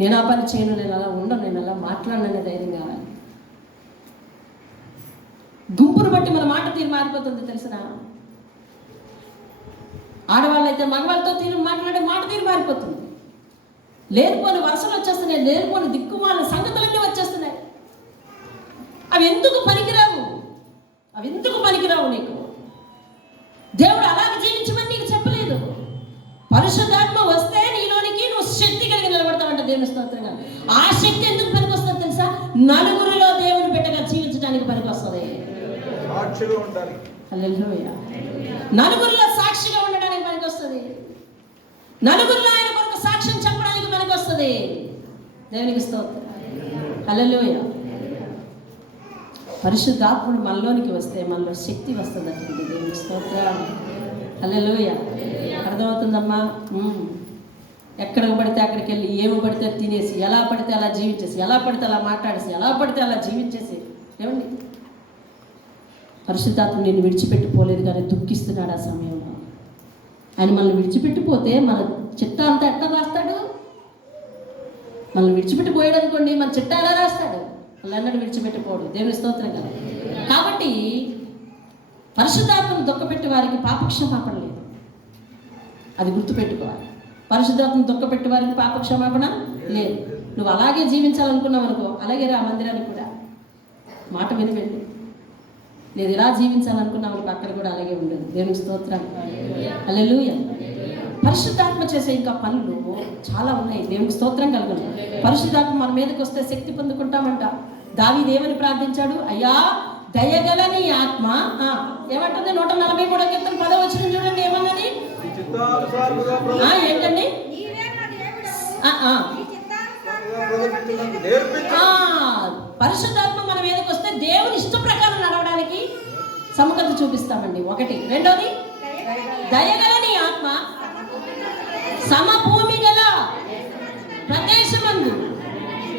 నేను ఆ పని చేయను, నేను అలా ఉండను, నేను అలా మాట్లాడననే ధైర్యం కావాలి. గుంపును బట్టి మన మాట తీరు మారిపోతుంది తెలిసిన. ఆడవాళ్ళైతే మగవాళ్ళతో మాట్లాడే మాట తీరు మారిపోతుంది. లేనిపోని వరుసలు వచ్చేస్తున్నాయి, లేనిపోని దిక్కుమాల సంగతులన్నీ వచ్చేస్తున్నాయి. అవి ఎందుకు పనికిరావు నీకు? దేవుడు అలాగే జీవించమని నీకు చెప్పలేదు. పరిశుద్ధాత్మ వస్తే నీలోనికి నువ్వు శక్తి కలిగి నిలబడతావంట. దేవుని స్తోత్రంగా. ఆ శక్తి ఎందుకు పనికి వస్తుంది తెలుసా? నలుగురిలో దేవుని బిడ్డగా జీవించడానికి పనికి వస్తుంది. హల్లెలూయా. నలుగురిలో సాక్షిగా ఉండడానికి పనికి వస్తుంది. నలుగురిలో ఆయన కొరకు సాక్ష్యం చెప్పడానికి పనికి వస్తుంది. దేవునికి స్తోత్రం. హల్లెలూయా. పరిశుద్ధాత్ముడు మనలోనికి వస్తే మనలో శక్తి వస్తుంది అటువంటి. దేవునికి స్తోత్రం. హల్లెలూయా. అర్థమవుతుందమ్మా? ఎక్కడికి పడితే అక్కడికి వెళ్ళి ఏమి పడితే తినేసి, ఎలా పడితే అలా జీవించేసి, ఎలా పడితే అలా మాట్లాడేసి, ఎలా పడితే అలా జీవించేసి, ఏమండి పరిశుద్ధాత్మ నేను విడిచిపెట్టిపోలేదు కానీ దుఃఖిస్తున్నాడు ఆ సమయంలో. ఆయన మనల్ని విడిచిపెట్టిపోతే మన చిట్టా అంతా ఎట్లా రాస్తాడు? మనల్ని విడిచిపెట్టిపోయాడు అనుకోండి, మన చిట్టా ఎలా రాస్తాడు? వాళ్ళన్నడు విడిచిపెట్టిపోడు. దేవుని స్తోత్రం కదా. కాబట్టి పరిశుద్ధాత్మను దుఃఖపెట్టి వారికి పాపక్షమాపణ లేదు. అది గుర్తుపెట్టుకోవాలి. పరిశుద్ధాత్మను దుఃఖపెట్టి వారికి పాపక్షమాపణ లేదు. నువ్వు అలాగే జీవించాలనుకున్నావు అనుకో, అలాగే రా మందిరానికి కూడా. మాట వినిపెట్టు. లేదు ఇలా జీవించాలనుకున్నావు అనుకో, అక్కడ కూడా అలాగే ఉండదు. దేవునికి స్తోత్రం. హల్లెలూయా. పరిశుద్ధాత్మ చేసే ఇంకా పనులు చాలా ఉన్నాయి. దేవునికి స్తోత్రం కలుగును. పరిశుద్ధాత్మ మన మీదకి వస్తే శక్తి పొందుకుంటామంట. దావీదు ఏమని ప్రార్థించాడు? అయ్యా దయగల నీ ఆత్మ ఏమంటుంది? 143 కీర్తన 10వ వచనం చూడండి. ఏమన్నది? ఏంటండి? పరిశుద్ధాత్మ మన మీదకి వస్తే దేవుని ఇష్ట ప్రకారం నడవడానికి సముఖత చూపిస్తామండి. ఒకటి. రెండోది, దయగల నీ ఆత్మ సమభూమి గల ప్రదేశమందు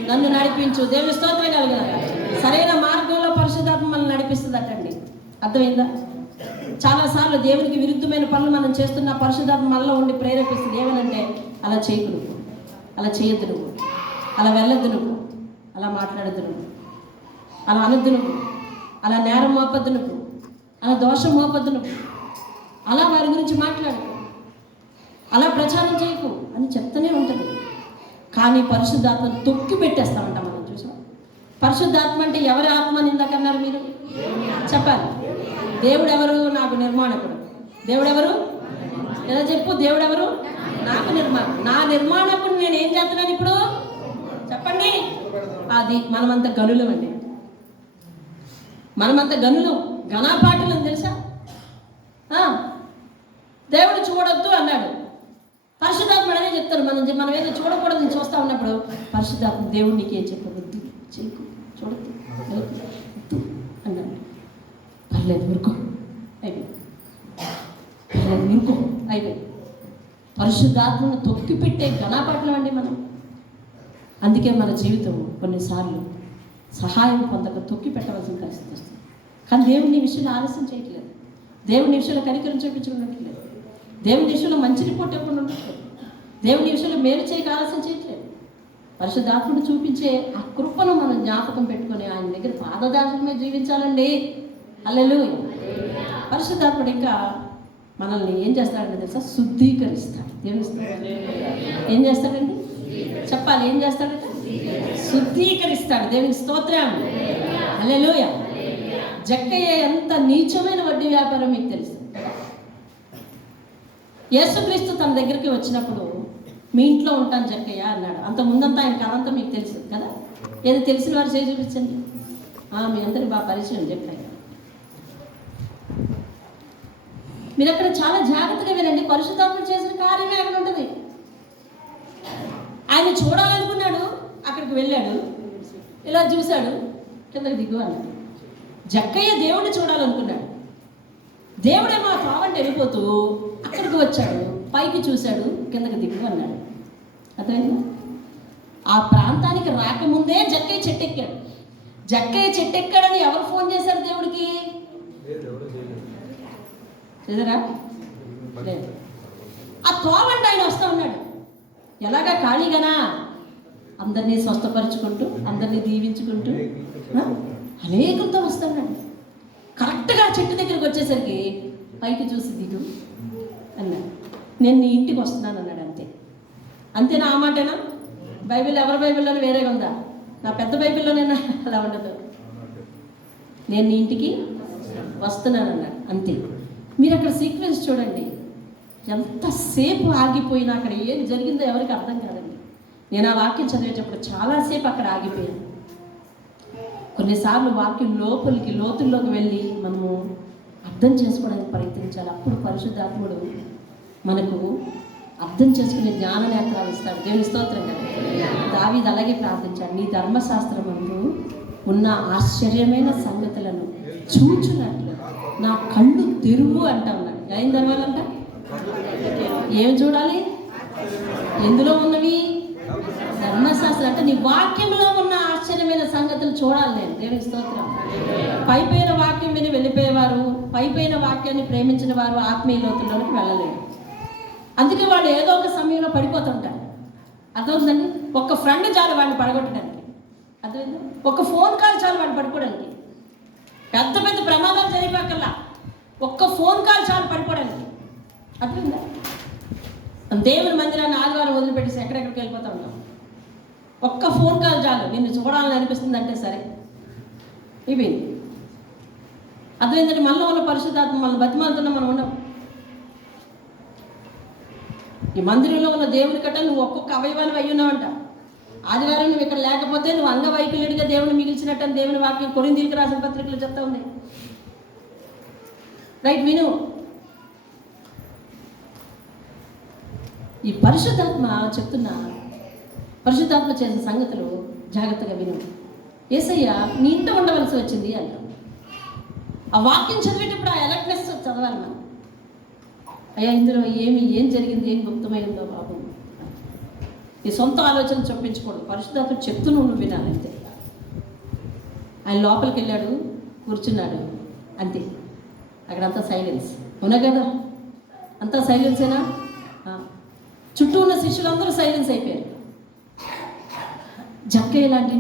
నన్ను నడిపించు. దేవుని స్తోత్రం కలుగున. సరైన మార్గంలో పరిశుద్ధాత్మ మనల్ని నడిపిస్తుంది అటండి. అర్థమైందా? చాలాసార్లు దేవునికి విరుద్ధమైన పనులు మనం చేస్తున్న పరిశుద్ధాత్మ మనలో ఉండి ప్రేరేపిస్తుంది. ఏమనంటే అలా చేయకు నువ్వు, అలా చేయొద్దు నువ్వు, అలా వెళ్ళొద్దు నువ్వు, అలా మాట్లాడద్దు నువ్వు, అలా అనొద్దు నువ్వు, అలా నేరం మోపద్దు నువ్వు, అలా దోషం మోపద్దు నువ్వు, అలా వారి గురించి మాట్లాడు, అలా ప్రచారం చేయకు అని చెప్తూనే ఉంటుంది. కానీ పరిశుద్ధాత్మను తొక్కి పెట్టేస్తామంట మనం. చూసాం? పరిశుద్ధాత్మ అంటే ఎవరి ఆత్మ అని ఇందాకన్నారు మీరు? చెప్పాలి. దేవుడెవరు? నాకు నిర్మాణకుడు. దేవుడెవరు? ఎలా చెప్పు? దేవుడెవరు? నాకు నిర్మాణం. నా నిర్మాణకుడు నేను ఏం చేస్తున్నాను ఇప్పుడు? చెప్పండి. అది మనమంత గనులు అండి. మనమంత గనులు, ఘనాపాటులు తెలుసా? దేవుడు చూడొద్దు అన్నాడు. పరిశుద్ధాత్మ అనే చెప్తారు. మనం ఏదో చూడకూడదని చూస్తూ ఉన్నప్పుడు పరిశుద్ధాత్మ దేవుడు నీకేం చెప్పవద్దు, చేయకు, చూడద్దు, వద్దు అన్నాడు. పర్లేదు ఊరుకో, అయిపోయి. పర్లేదు ఊరుకో, అయిపోయి. పరిశుద్ధాత్మను తొక్కి పెట్టే ఘనాపాటలు అండి మనం. అందుకే మన జీవితం కొన్నిసార్లు సహాయం పొందక తొక్కి పెట్టవలసిన పరిస్థితి వస్తుంది. కానీ దేవుని విషయంలో ఆలస్యం చేయట్లేదు. దేవుని విషయంలో కనికరం చూపించుకున్నట్లేదు. దేవుని విషయంలో మంచి రిపోర్ట్ ఎప్పుడు ఉండట్లేదు. దేవుని విషయంలో మేలు చేయక ఆలస్యం చేయట్లేదు. పరిశుద్ధాత్ముడు చూపించే ఆ కృపను మనం జ్ఞాపకం పెట్టుకొని ఆయన దగ్గర పాదదాశమే జీవించాలండి. హల్లెలూయా. పరిశుద్ధాత్ముడు ఇంకా మనల్ని ఏం చేస్తాడంటే తెలుసా? శుద్ధీకరిస్తాడు. ఏం చేస్తాడండి? చెప్పాలి. ఏం చేస్తాడంటే శుద్ధీకరిస్తాడు. దేవునికి స్తోత్రం. హల్లెలూయా. జక్కయ్య ఎంత నీచమైన వడ్డీ వ్యాపారం మీకు తెలుసు. యేసుక్రీస్తు తన దగ్గరికి వచ్చినప్పుడు మీ ఇంట్లో ఉంటాను జక్కయ్య అన్నాడు. అంత ముందంతా ఆయన కథంతా మీకు తెలుసు కదా. ఏదో తెలిసిన వారు చేసి చూపించండి. మీ అందరికి బాగా పరిచయం జక్కయ్య. మీరు అక్కడ చాలా జాగ్రత్తగా వినండి. పరిశుద్ధాత్మ చేసిన కార్యమే అక్కడ ఉంటుంది. ఆయన చూడాలనుకున్నాడు, అక్కడికి వెళ్ళాడు, ఇలా చూశాడు, కిందకి దిగు అన్నాడు. జక్కయ్య దేవుడిని చూడాలనుకున్నాడు. దేవుడేమో ఆ త్రోవంట వెళ్ళిపోతూ అక్కడికి వచ్చాడు, పైకి చూశాడు, కిందకి దిగు అన్నాడు. అర్థమైందా? ఆ ప్రాంతానికి రాకముందే జక్కయ్య చెట్టు ఎక్కాడు. జక్కయ్య చెట్టు ఎక్కాడని ఎవరు ఫోన్ చేశారు దేవుడికి? ఎదురా లేదు. ఆ త్రోవంట ఆయన వస్తా ఉన్నాడు. ఎలాగా? ఖాళీగానా? అందరినీ స్వస్థపరుచుకుంటూ, అందరినీ దీవించుకుంటూ అనేకంతో వస్తున్నాడు. కరెక్ట్గా చెట్టు దగ్గరికి వచ్చేసరికి పైకి చూసి దిగు అన్నాడు. నేను నీ ఇంటికి వస్తున్నాను అన్నాడు. అంతే. అంతేనా? ఆ మాటేనా? బైబిల్ ఎవరి బైబిల్లోనే వేరేగా ఉందా? నా పెద్ద బైబిల్లోనైనా అలా ఉండదు. నేను నీ ఇంటికి వస్తున్నాను అన్నాడు. అంతే. మీరు అక్కడ సీక్వెన్స్ చూడండి, ఎంతసేపు ఆగిపోయినా అక్కడ ఏం జరిగిందో ఎవరికి అర్థం కాదండి. నేను ఆ వాక్యం చదివేటప్పుడు చాలాసేపు అక్కడ ఆగిపోయాను. కొన్నిసార్లు వాక్యం లోతుల్లోకి వెళ్ళి మనము అర్థం చేసుకోవడానికి ప్రయత్నించాలి. అప్పుడు పరిశుద్ధాత్ముడు మనకు అర్థం చేసుకునే జ్ఞాన నేత్రాలు ఇస్తాడు. దేవుని స్తోత్రం కదా. దావీదు అలాగే ప్రార్థించాడు, నీ ధర్మశాస్త్రం అందు ఉన్న ఆశ్చర్యమైన సంగతులను చూచున్నట్లు నా కళ్ళు తెరువు అంటా ఉన్నాడు. ఏం తెరవాలంట? ఏం చూడాలి? ఎందులో ఉన్నవి? ధర్మశాస్త్రం అంటే నీ వాక్యంలో ఉన్న ఆశ్చర్యమైన సంగతులు చూడాలి నేను. దేవుని స్తోత్రం. పైపైన వాక్యం విని వెళ్ళిపోయేవారు, పైపైన వాక్యాన్ని ప్రేమించిన వారు ఆత్మీయ లోతుల్లోకి వెళ్ళలేరు. అందుకే వాళ్ళు ఏదో ఒక సమయంలో పడిపోతుంటారు. అర్థమవుతుందండి? ఒక్క ఫ్రెండ్ చాలు వాడిని పడగొట్టడానికి. అర్థమైందా? ఒక ఫోన్ కాల్ చాలు వాడిని పడిపోవడానికి. పెద్ద పెద్ద ప్రమాదాలు జరిగిపోకల్లా ఒక్క ఫోన్ కాల్ చాలు పడిపోవడానికి. అర్థమైందా? దేవుని మందిరాన్ని ఆదివారం వదిలిపెట్టేసి ఎక్కడెక్కడికి వెళ్ళిపోతా ఉన్నాం. ఒక్క ఫోన్ కాల్ చాలు నిన్ను చూడాలని అనిపిస్తుంది అంటే సరే ఇవి అర్థమైందంటే మనలో ఉన్న పరిశుద్ధాత్మ మనల్ని బతిమాలుతున్నా మనం ఉండవు. ఈ మందిరంలో ఉన్న దేవుని కట్ట నువ్వు ఒక్కొక్క అవయవాన్ని అయ్యున్నావంట. ఆదివారం నువ్వు ఇక్కడ లేకపోతే నువ్వు అంగవైకల్యుడిగా దేవుని మిగిల్చినట్టు అని దేవుని వాక్యం కొరింథీయులకు రాసిన పత్రికలు చెప్తా ఉంది. రైట్, విను. ఈ పరిశుద్ధాత్మ చెప్తున్నా, పరిశుద్ధాత్మ చేసిన సంగతులు జాగ్రత్తగా విను. యేసయ్య నీ ఇంట ఉండవలసి వచ్చింది అంటాం. ఆ వాక్యం చదివేటప్పుడు ఆ అలర్ట్నెస్ చదవాలి మనం. అయ్యా ఇందులో ఏం జరిగింది, ఏం గుప్తమైందో బాబు. ఈ సొంత ఆలోచన చొప్పించకూడదు. పరిశుద్ధాత్మ చెప్తూ నువ్వు వినాలి అంతే. ఆయన లోపలికి వెళ్ళాడు, కూర్చున్నాడు, అంతే. అక్కడంతా సైలెన్స్. అవునా కదా? అంతా సైలెన్సేనా? చుట్టూ ఉన్న శిష్యులందరూ సైలెన్స్ అయిపోయారు. జక్కయ్య లాంటి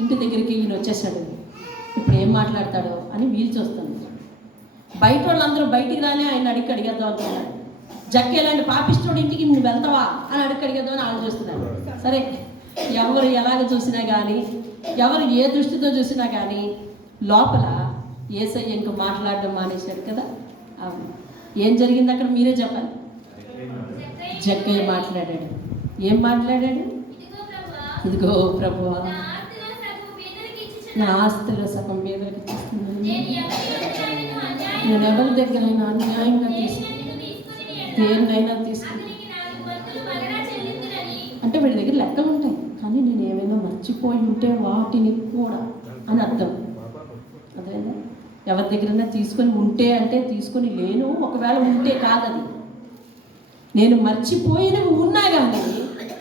ఇంటి దగ్గరికి ఈయన వచ్చేసాడు. ఇప్పుడు ఏం మాట్లాడతాడో అని వీలు చూస్తుంది. బయట వాళ్ళందరూ బయటికి రానే ఆయన అడిగేద్దాం అంటున్నాడు. జక్కయ్య లాంటి పాపిష్టోడు ఇంటికి నువ్వు వెళ్తావా అని అడిగేద్దాం అని ఆలోచిస్తున్నాడు. సరే, ఎవరు ఎలాగ చూసినా కానీ, ఎవరు ఏ దృష్టితో చూసినా కానీ లోపల యేసయ్య ఇంక మాట్లాడడం మానేశాడు కదా. ఏం జరిగింది అక్కడ మీరే చెప్పాలి. జక్కయ్య మాట్లాడాడు. ఏం మాట్లాడాడు? ఇదిగో ప్రభువా, నా ఆస్తిలో సగం మీదకి ఇచ్చేస్తున్నాను. నేను ఎవరి దగ్గరైనా అన్యాయంగా దేన్నైనా తీసుకున్నాను అంటే వీడి దగ్గర లెక్కలు ఉంటాయి, కానీ నేను ఏమైనా మర్చిపోయి ఉంటే వాటిని కూడా అని అర్థం. అదేనా? ఎవరి దగ్గరైనా తీసుకొని ఉంటే అంటే తీసుకొని లేను, ఒకవేళ ఉంటే కాదని. నేను మర్చిపోయినవి ఉన్నా కానీ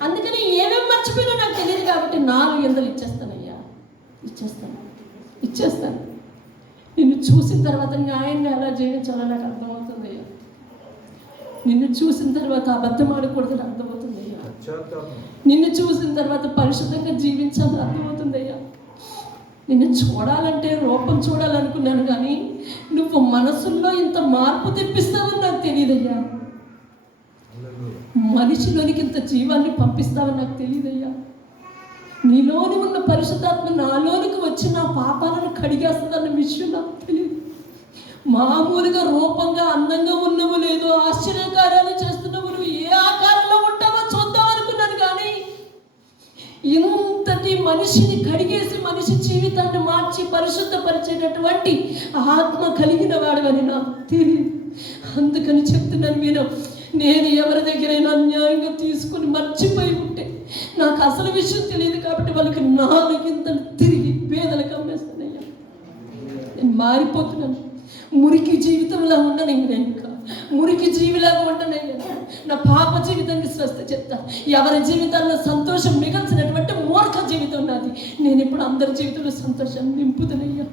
అందుకని ఏమేమి మర్చిపోయినా నాకు తెలియదు కాబట్టి 4 ఎందులు ఇచ్చేస్తానయ్యా, ఇచ్చేస్తాను. నిన్ను చూసిన తర్వాత న్యాయంగా ఎలా జీవించాలో నాకు అర్థమవుతుందయ్యా. నిన్ను చూసిన తర్వాత అబద్ధం ఆడకూడదని అర్థమవుతుందయ్యా. నిన్ను చూసిన తర్వాత పరిశుద్ధంగా జీవించాలని అర్థమవుతుందయ్యా. నిన్ను చూడాలంటే రూపం చూడాలనుకున్నాను, కానీ నువ్వు మనసుల్లో ఇంత మార్పు తెప్పిస్తావని నాకు తెలియదయ్యా. మనిషిలోనికి ఇంత జీవాన్ని పంపిస్తావని నాకు తెలియదయ్యా. నీలోని ఉన్న పరిశుద్ధాత్మ నాలోనికి వచ్చి నా పాపాలను కడిగేస్తుందన్న విషయం నాకు తెలియదు. మామూలుగా రూపంగా అందంగా ఉన్నవు లేదో, ఆశ్చర్యకార్యాలు చేస్తున్నావు, నువ్వు ఏ ఆకారంలో ఉంటావో చూద్దాం అనుకున్నాను, కానీ ఇంతటి మనిషిని కడిగేసి మనిషి జీవితాన్ని మార్చి పరిశుద్ధపరిచేటటువంటి ఆత్మ కలిగిన వాడవని నాకు తెలియదు. అందుకని చెప్తున్నాను, నేను ఎవరి దగ్గరైనా అన్యాయంగా తీసుకుని మర్చిపోయి ఉంటే నాకు అసలు విషయం తెలియదు కాబట్టి వాళ్ళకి నాలుగింతలు తిరిగి పేదలకు అమ్మేస్తానయ్యా. నేను మారిపోతున్నాను. మురికి జీవితంలో ఉండను నేను, ఇంకా మురికి జీవిలాగా ఉండనయ్యా. నా పాప జీవితానికి స్వస్థ చెప్తా. ఎవరి జీవితాల్లో సంతోషం మిగల్చినటువంటి మూర్ఖ జీవితం నాది. నేను ఇప్పుడు అందరి జీవితంలో సంతోషాన్ని నింపుతానయ్యా.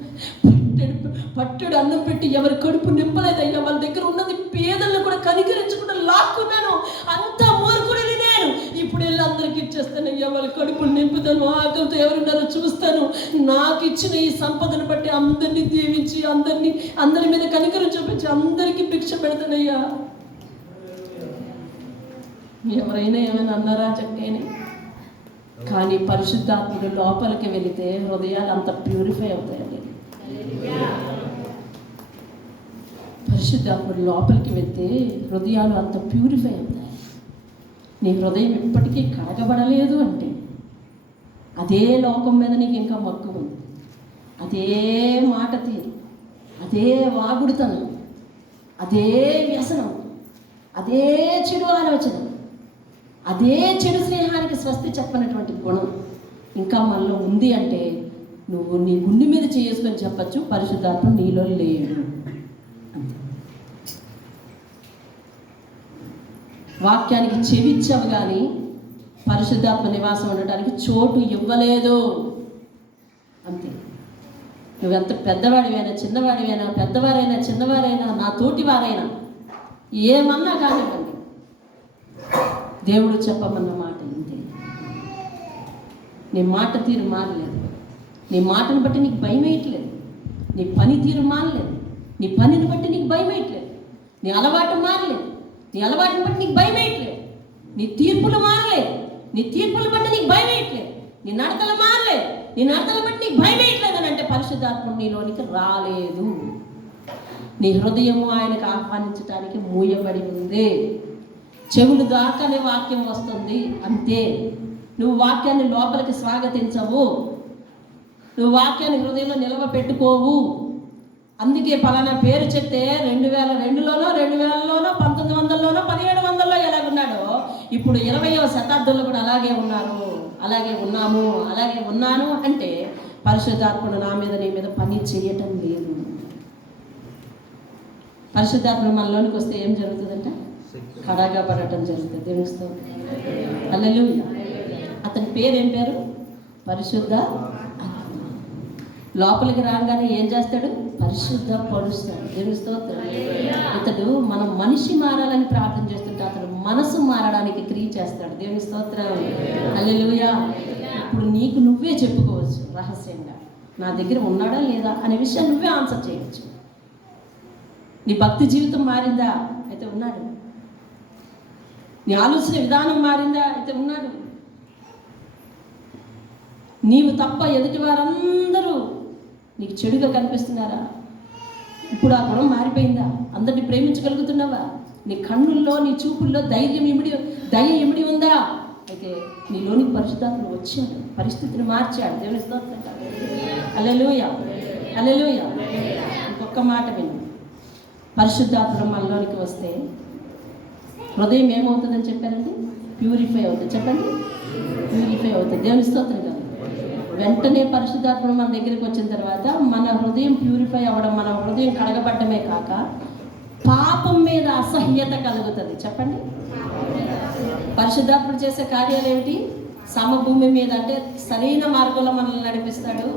పట్టెడు అన్నం పెట్టి ఎవరి కడుపు నింపలేదయ్యా. వాళ్ళ దగ్గర ఉన్నది పేదలను కూడా కనికరించకుండా లాక్కున్నాను. అంత మూర్ఖుడిని నేను. ఇప్పుడు వెళ్ళి అందరికి ఇచ్చేస్తానయ్యా. వాళ్ళ కడుపులు నింపుతాను. ఆకలితో ఎవరున్నారో చూస్తాను. నాకు ఇచ్చిన ఈ సంపదను బట్టి అందరినీ దీవించి అందరి మీద కనికరం చూపించి అందరికీ భిక్ష పెడతానయ్యా. ఎవరైనా ఏమైనా అన్నారా చెప్పేని? కానీ పరిశుద్ధాత్ముడు లోపలికి వెళితే హృదయాలు అంత ప్యూరిఫై అవుతాయండి. పరిశుద్ధాత్ముడు లోపలికి వెళ్తే హృదయాలు అంత ప్యూరిఫై అవుతాయి. నీ హృదయం ఇప్పటికీ కడగబడలేదు అంటే అదే లోకం మీద నీకు ఇంకా మక్కువ ఉంది. అదే మాట తీరు, అదే వాగుడుతనం, అదే వ్యసనం, అదే చెడు ఆలోచన, అదే చెడు స్నేహానికి స్వస్తి చెప్పనటువంటి గుణం ఇంకా మనలో ఉంది అంటే నువ్వు నీ గుండె మీద చేసుకొని చెప్పచ్చు, పరిశుద్ధాత్మ నీలో లేడు. వాక్యానికి చెవిచ్చావు కానీ పరిశుద్ధాత్మ నివాసం ఉండటానికి చోటు ఇవ్వలేదు అంతే. నువ్వెంత పెద్దవాడివైనా చిన్నవాడివైనా, పెద్దవారైనా చిన్నవారైనా, నా తోటి వారైనా ఏమన్నా కానివ్వండి, దేవుడు చెప్పమన్న మాట ఇంతే. నీ మాట తీరు మారలేదు. నీ మాటను బట్టి నీకు భయం వేయట్లేదు. నీ పని తీరు మారలేదు. నీ పనిని బట్టి నీకు భయం వేయట్లేదు. నీ అలవాటు మారలేదు. నీ అలవాటుని బట్టి నీకు భయం వేయట్లేదు. నీ తీర్పులు మారలేదు. నీ తీర్పులు బట్టి నీకు భయం వేయట్లేదు. నీ నడతలు మారలేదు. నీ నడతలు బట్టి నీకు భయం వేయట్లేదు అని అంటే పరిశుద్ధాత్మ నీలోనికి రాలేదు. నీ హృదయము ఆయనకు ఆహ్వానించడానికి మూయబడి ఉంది. చెవులు దాకానే వాక్యం వస్తుంది అంతే. నువ్వు వాక్యాన్ని లోపలికి స్వాగతించవు. నువ్వు వాక్యాన్ని హృదయంలో నిలవ పెట్టుకోవు. అందుకే పలానా పేరు చెప్తే 2002లోనో 2000లోనో 1900లోనో 1700లో ఎలాగున్నాడో ఇప్పుడు 20వ శతాబ్దంలో కూడా అలాగే ఉన్నారు, అలాగే ఉన్నాము, అలాగే ఉన్నాను అంటే పరిశుద్ధాత్ముడు నా మీద నీ మీద పని చేయటం లేదు. పరిశుద్ధాత్మ మనలోనికి వస్తే ఏం జరుగుతుందంటే కడగా పడటం జరుగుతుంది. దేవుని స్తోత్రం. హల్లెలూయా. అతని పేరు ఏం పేరు? పరిశుద్ధ. లోపలికి రాగానే ఏం చేస్తాడు? పరిశుద్ధ పరుస్తాడు. దేవుని స్తోత్రం. ఇతడు మనం మనిషి మారాలని ప్రార్థన చేస్తుంటే అతడు మనసు మారడానికి క్రియ చేస్తాడు. దేవుని స్తోత్రం. హల్లెలూయా. ఇప్పుడు నీకు నువ్వే చెప్పుకోవచ్చు రహస్యంగా, నా దగ్గర ఉన్నాడా లేదా అనే విషయాన్ని నువ్వే ఆన్సర్ చేయవచ్చు. నీ భక్తి జీవితం మారిందా? అయితే ఉన్నాడు. నీ ఆలోచన విధానం మారిందా? అయితే ఉన్నాడు. నీవు తప్ప ఎదుటి వారందరూ నీకు చెడుగా కనిపిస్తున్నారా? ఇప్పుడు ఆ గుణం మారిపోయిందా? అందరినీ ప్రేమించగలుగుతున్నావా? నీ కన్నుల్లో, నీ చూపుల్లో దయ ఇమిడి ఉందా? అయితే నీలోనికి పరిశుద్ధాత్మ వచ్చాడు, పరిస్థితిని మార్చాడు. దేవుని స్తోత్రం. హల్లెలూయా. హల్లెలూయా. ఇంకొక మాట విను. పరిశుద్ధాత్మ మనలోనికి వస్తే హృదయం ఏమవుతుందని చెప్పారండి? ప్యూరిఫై అవుతుంది. చెప్పండి, ప్యూరిఫై అవుతుంది. దేవుని స్తోత్రం కాదు. వెంటనే పరిశుద్ధాత్మ మన దగ్గరికి వచ్చిన తర్వాత మన హృదయం ప్యూరిఫై అవ్వడం, మన హృదయం కడగబడ్డమే కాక పాపం మీద అసహ్యత కలుగుతుంది. చెప్పండి. పరిశుద్ధాత్ముడు చేసే కార్యాలు ఏమిటి? సమభూమి మీద అంటే సరైన మార్గంలో మనల్ని నడిపిస్తాడు.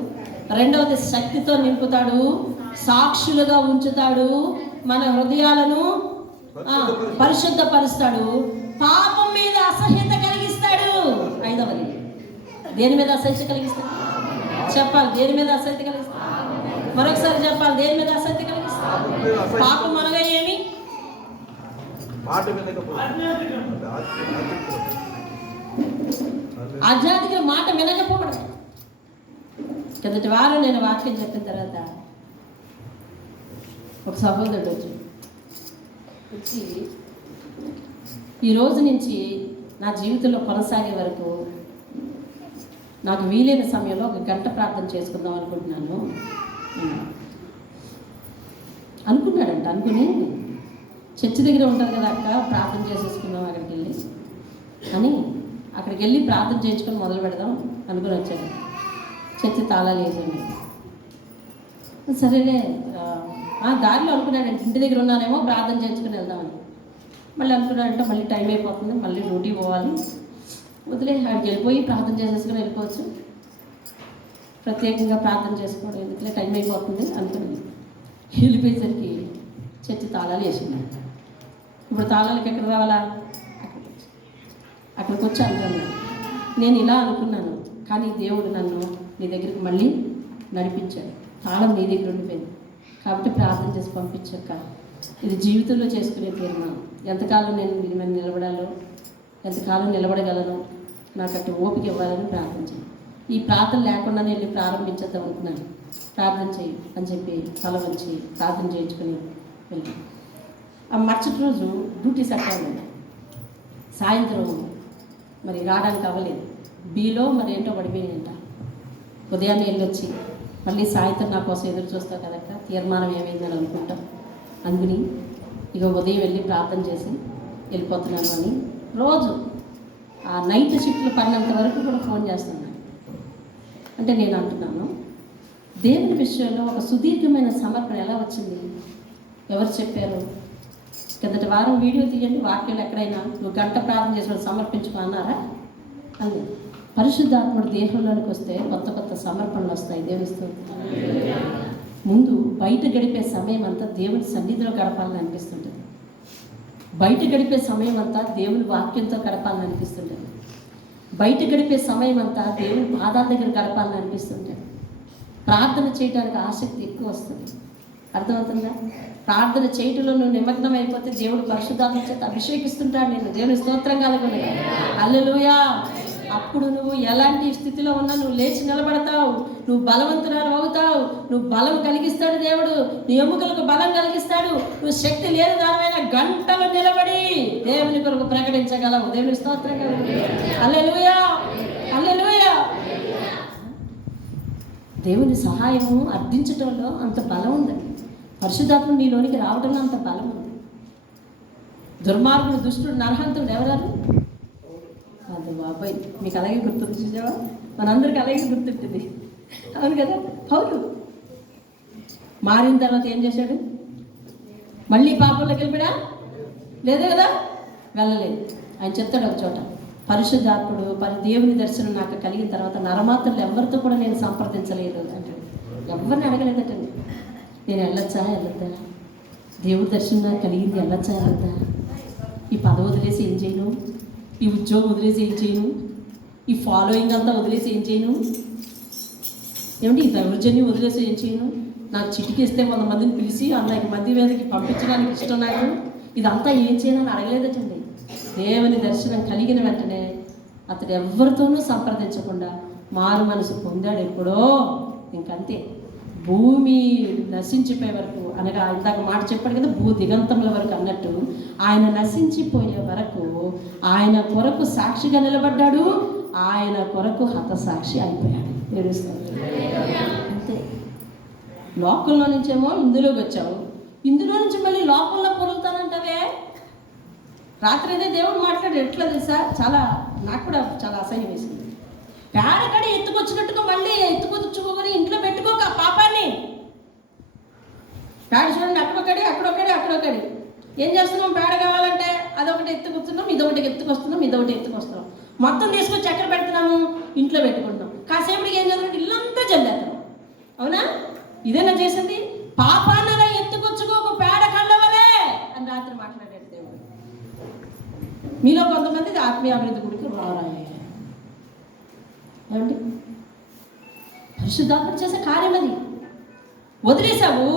రెండవది శక్తితో నింపుతాడు, సాక్షులుగా ఉంచుతాడు, మన హృదయాలను పరిశుద్ధపరుస్తాడు, పాపం మీద అసహ్యత కలిగిస్తాడు. ఐదవది దేని మీద అసహ్యత కలిగిస్తాడు? చెప్పాలి. దేని మీద అసహ్యత కలిగిస్తాడు? మరొకసారి చెప్పాలి. దేని మీద అసహ్యత కలిగిస్తాడు? పాపం అనగా ఏమి? ఆధ్యాత్మిక మాట వినకపోవడం. కిందటి వారం నేను వాక్యం చెప్పిన తర్వాత ఒక సహోదరుడు వచ్చి ఈ రోజు నుంచి నా జీవితంలో కొనసాగే వరకు నాకు వీలైన సమయంలో 1 గంట ప్రార్థన చేసుకుందాం అనుకుంటున్నాను అనుకున్నాడంట. అనుకుని చర్చి దగ్గర ఉంటుంది కదా అక్క, ప్రార్థన చేసేసుకుందాం అక్కడికి వెళ్ళి అని అక్కడికి వెళ్ళి ప్రార్థన చేయించుకొని మొదలు పెడదాం అనుకుని వచ్చాను. చర్చి తాళాలు వేసాను. సరేనే దారిలో అనుకున్నాడంటే ఇంటి దగ్గర ఉన్నానేమో ప్రార్థన చేయించుకొని వెళ్దామని. మళ్ళీ అనుకున్నాడంటే మళ్ళీ టైం అయిపోతుంది, మళ్ళీ డ్యూటీ పోవాలి, వదిలే ఆడికి వెళ్ళిపోయి ప్రార్థన చేసేసుకుని వెళ్ళిపోవచ్చు, ప్రత్యేకంగా ప్రార్థన చేసుకోవడం ఎందుకులే టైం అయిపోతుంది అనుకుని వెళ్ళిపోయేసరికి చర్చి తాళాలు వేసుకున్నాను. ఇప్పుడు తాళాలకి ఎక్కడ రావాలా? అక్కడికి వచ్చి అనుకున్నాను. నేను ఇలా అనుకున్నాను, కానీ దేవుడు నన్ను నీ దగ్గరికి మళ్ళీ నడిపించాడు. తాళం నీ దగ్గర ఉండిపోయింది కాబట్టి ప్రార్థన చేసి పంపించాక ఇది జీవితంలో చేసుకునే తీర్మానం. ఎంతకాలం నేను నేను నిలబడాలో, ఎంతకాలం నిలబడగలను, నాకు అటు ఓపిక ఇవ్వాలని ప్రార్థన చేయి. ఈ ప్రార్థన లేకుండా వెళ్ళి ప్రారంభించేద్దాం అనుకున్నాను. ప్రార్థన చేయి అని చెప్పి తల వంచి ప్రార్థన చేయించుకొని వెళ్ళి ఆ మరుసటి రోజు డ్యూటీ సెట్ అవ్వలేదు. సాయంత్రం మరి రావడానికి అవ్వలేదు. బీలో మరి ఏంటో పడిపోయినాయంట. ఉదయాన్నే వెళ్ళొచ్చి మళ్ళీ సాయంత్రం నా కోసం ఎదురు చూస్తావు కదక్క, తీర్మానం ఏమైందని అనుకుంటాం అందుకుని ఇక ఉదయం వెళ్ళి ప్రార్థన చేసి వెళ్ళిపోతున్నాను అని రోజు ఆ నైట్ షిఫ్ట్లు పడినంత వరకు కూడా ఫోన్ చేస్తున్నాను. అంటే నేను అంటున్నాను, దేవుని విషయంలో ఒక సుదీర్ఘమైన సమర్పణ ఎలా వచ్చింది? ఎవరు చెప్పారు? కిందటి వారం వీడియో తీయండి, వాక్యాలు ఎక్కడైనా నువ్వు గంట ప్రార్థన చేసి సమర్పించుకో అన్నారా? అని పరిశుద్ధాత్ముడు దేహంలోనికి వస్తే కొత్త కొత్త సమర్పణలు వస్తాయి. దేవునిస్తూ ముందు బయట గడిపే సమయం అంతా దేవుని సన్నిధిలో గడపాలని అనిపిస్తుంటుంది. బయట గడిపే సమయం అంతా దేవుని వాక్యంతో గడపాలని అనిపిస్తుంటుంది. బయట గడిపే సమయం అంతా దేవుని పాదాల దగ్గర గడపాలని అనిపిస్తుంటుంది. ప్రార్థన చేయడానికి ఆసక్తి ఎక్కువ వస్తుంది. అర్థమవుతుందా? ప్రార్థన చేయటంలో నువ్వు నిమగ్నం అయిపోతే దేవుడు పరిశుద్ధాత్మ చేత అభిషేకిస్తుంటాడు నేను. దేవుని స్తోత్రం కలుగును. హల్లెలూయా. అప్పుడు నువ్వు ఎలాంటి స్థితిలో ఉన్నా నువ్వు లేచి నిలబడతావు, నువ్వు బలవంతురాలు అవుతావు, నువ్వు బలం కలిగిస్తాడు దేవుడు, నీ ఎముకలకు బలం కలిగిస్తాడు. నువ్వు శక్తి లేని దానివైన గంటలు నిలబడి దేవుని కొరకు ప్రకటించగలవు. దేవుని స్తోత్రం కలుగును. హల్లెలూయా, హల్లెలూయా. దేవుని సహాయము అర్థించటంలో అంత బలం ఉందండి. పరిశుద్ధాత్మ నీలోనికి రావడంలో అంత బలం ఉంది. దుర్మార్గుడు, దుష్టుడు, నరహంతుడు ఎవరు? అది బాబాయ్ మీకు అలాగే గుర్తుంది. చూసావా? మనందరికి అలాగే గుర్తుంటుంది. అవును కదా? పౌలు మారిన తర్వాత ఏం చేశాడు? మళ్ళీ పాపంలోకి వెళ్ళిపోయా? లేదు కదా, వెళ్ళలేదు. ఆయన చెప్తాడు ఒక చోట, పరిశుద్ధాత్ముడు దేవుని దర్శనం నాకు కలిగిన తర్వాత నరమాత్రులు ఎవరితో కూడా నేను సంప్రదించలేదు అంటాడు. ఎవరిని అడగలేదటండి. నేను వెళ్ళొద్దా? దేవుడి దర్శనం నాకు కలిగింది, వెళ్ళొద్దా? ఈ పదవి వదిలేసి ఏం చేయను, ఈ ఉద్యోగం వదిలేసి ఏం చేయను, ఈ ఫాలోయింగ్ అంతా వదిలేసి ఏం చేయను, ఏమిటి ఈ దౌర్జన్యం వదిలేసి ఏం చేయను, నాకు చిటికేస్తే 100 మందిని పిలిచి 100 మంది మీదకి పంపించడానికి ఇష్టం నాకు, ఇదంతా ఏం చేయనని అడగలేదటండి. దేవుని దర్శనం కలిగిన వెంటనే అతడు ఎవరితోనూ సంప్రదించకుండా మారు మనసు పొందాడు. ఎప్పుడో ఇంకంతే, భూమి నశించిపోయే వరకు, అనగా ఇందాక మాట చెప్పాడు కదా, భూ దిగంతముల వరకు అన్నట్టు ఆయన నశించిపోయే వరకు ఆయన కొరకు సాక్షిగా నిలబడ్డాడు, ఆయన కొరకు హతసాక్షి అయిపోయాడు. అంతే. లోకంలో నుంచేమో ఇందులోకి వచ్చావు, ఇందులో నుంచి మళ్ళీ లోకంలో పొరుగుతానంటావే. రాత్రి అదే దేవుడు మాట్లాడు ఎట్లా తెలుసా? నాకు కూడా చాలా అసహ్యం వేసింది. పేడకడి ఎత్తుకొచ్చినట్టుగా మళ్ళీ ఎత్తుకొచ్చుకోని ఇంట్లో పెట్టుకోక పాపాన్ని. పేడ చూడండి, అక్కడొక్కడి ఏం చేస్తున్నాం? పేడ కావాలంటే అదొకటి ఎత్తుకొస్తున్నాం, ఇదొకటి ఎత్తుకొస్తున్నాం. మొత్తం తీసుకొచ్చి ఎక్కడ పెడుతున్నాము? ఇంట్లో పెట్టుకుంటున్నాం. కాసేపటికి ఏం చేస్తున్నాం? ఇల్లంతా జల్లేస్తాం. అవునా? ఇదేనా చేసింది? పాపాన్ని అలా ఎత్తుకొచ్చుకోక పేడ కళ్ళవలే అని రాత్రి మాట్లాడాడు దేవుడు. మీలో కొంతమంది ఆత్మీయాభివృద్ధి గుడికి రారాయే. ఏమండి? పరిశుద్ధాత్మ చేసే కార్యం అది. వదిలేసావు,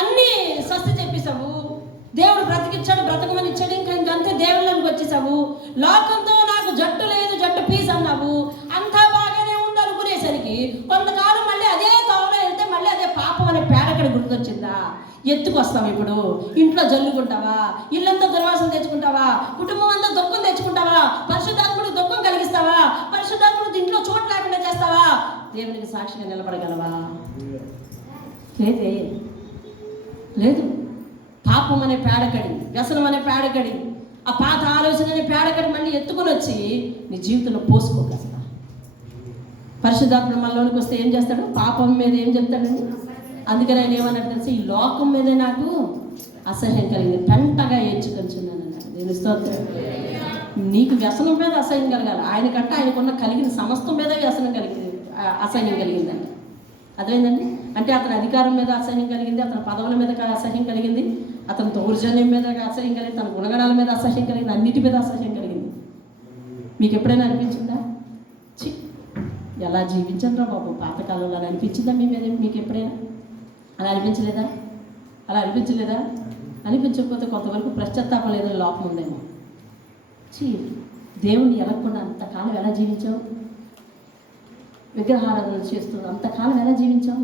అన్నీ స్వస్థ చెప్పేశావు, దేవుడు బ్రతికిచ్చాడు, బ్రతకమని ఇచ్చాడు, ఇంకంతే దేవుళ్ళకి వచ్చేసావు. లోకంతో నాకు జట్టు లేదు, జట్టు పీస్ అన్నావు, అంతా బాగానే ఉంది అనుకునేసరికి కొంతకాలం మళ్ళీ అదే తోవలో వెళ్తే మళ్ళీ అదే పాపం అనే పేడకడ గుర్తొచ్చిందా? ఎత్తుకొస్తావు. ఇప్పుడు ఇంట్లో జల్లుకుంటావా? ఇల్లంతా దుర్వాసన తెచ్చుకుంటావా? కుటుంబం అంతా దుఃఖం తెచ్చుకుంటావా? పరిశుద్ధాత్ముడు దుఃఖం కలిగిస్తావా? పరిశుద్ధాత్ముడు ఇంట్లో చోటు లేకుండా చేస్తావా? దేవునికి సాక్షిగా నిలబడగలవా? లేదు. పాపం అనే పేడకడి, వ్యసనం అనే పేడకడి, ఆ పాత ఆలోచనని పేడకని మళ్ళీ ఎత్తుకొని వచ్చి నీ జీవితంలో పోసుకోగలుగుతా. పరిశుద్ధాత్మ మనలోనికి వస్తే ఏం చేస్తాడు? పాపం మీద ఏం చెప్తాడండి? అందుకని ఆయన ఏమన్నాడు తెలిసి, ఈ లోకం మీదే నాకు అసహ్యం కలిగింది, పెంటగా ఏడ్చుకొంచున్నాను అన్నాడు. నేను స్తోత్రం. నీకు వ్యసనం మీద అసహ్యం కలగాలి. ఆయనకంటే ఆయనకున్న కలిగిన సమస్తం మీద అసహ్యం కలిగిందండి. అదేంటండి? అంటే అతని అధికారం మీద అసహ్యం కలిగింది, అతని పదవుల మీద అసహ్యం కలిగింది, అతని దౌర్జన్యం మీద అసహ్యం కలిగింది, తన గుణగణాల మీద అసహ్యం కలిగింది, అన్నిటి మీద అసహ్యం కలిగింది. మీకు ఎప్పుడైనా అనిపించిందా? ఎలా జీవించండి రా బాబు పాతకాలంలో అని అనిపించిందా మీ మీద? మీకు ఎప్పుడైనా అలా అనిపించలేదా? అనిపించకపోతే కొంతవరకు పశ్చాత్తాపం లేదని లోపం ఉందేమో. దేవుణ్ణి ఎలగకుండా అంతకాలం ఎలా జీవించావు? విగ్రహారాధన చేస్తూ అంతకాలం ఎలా జీవించావు?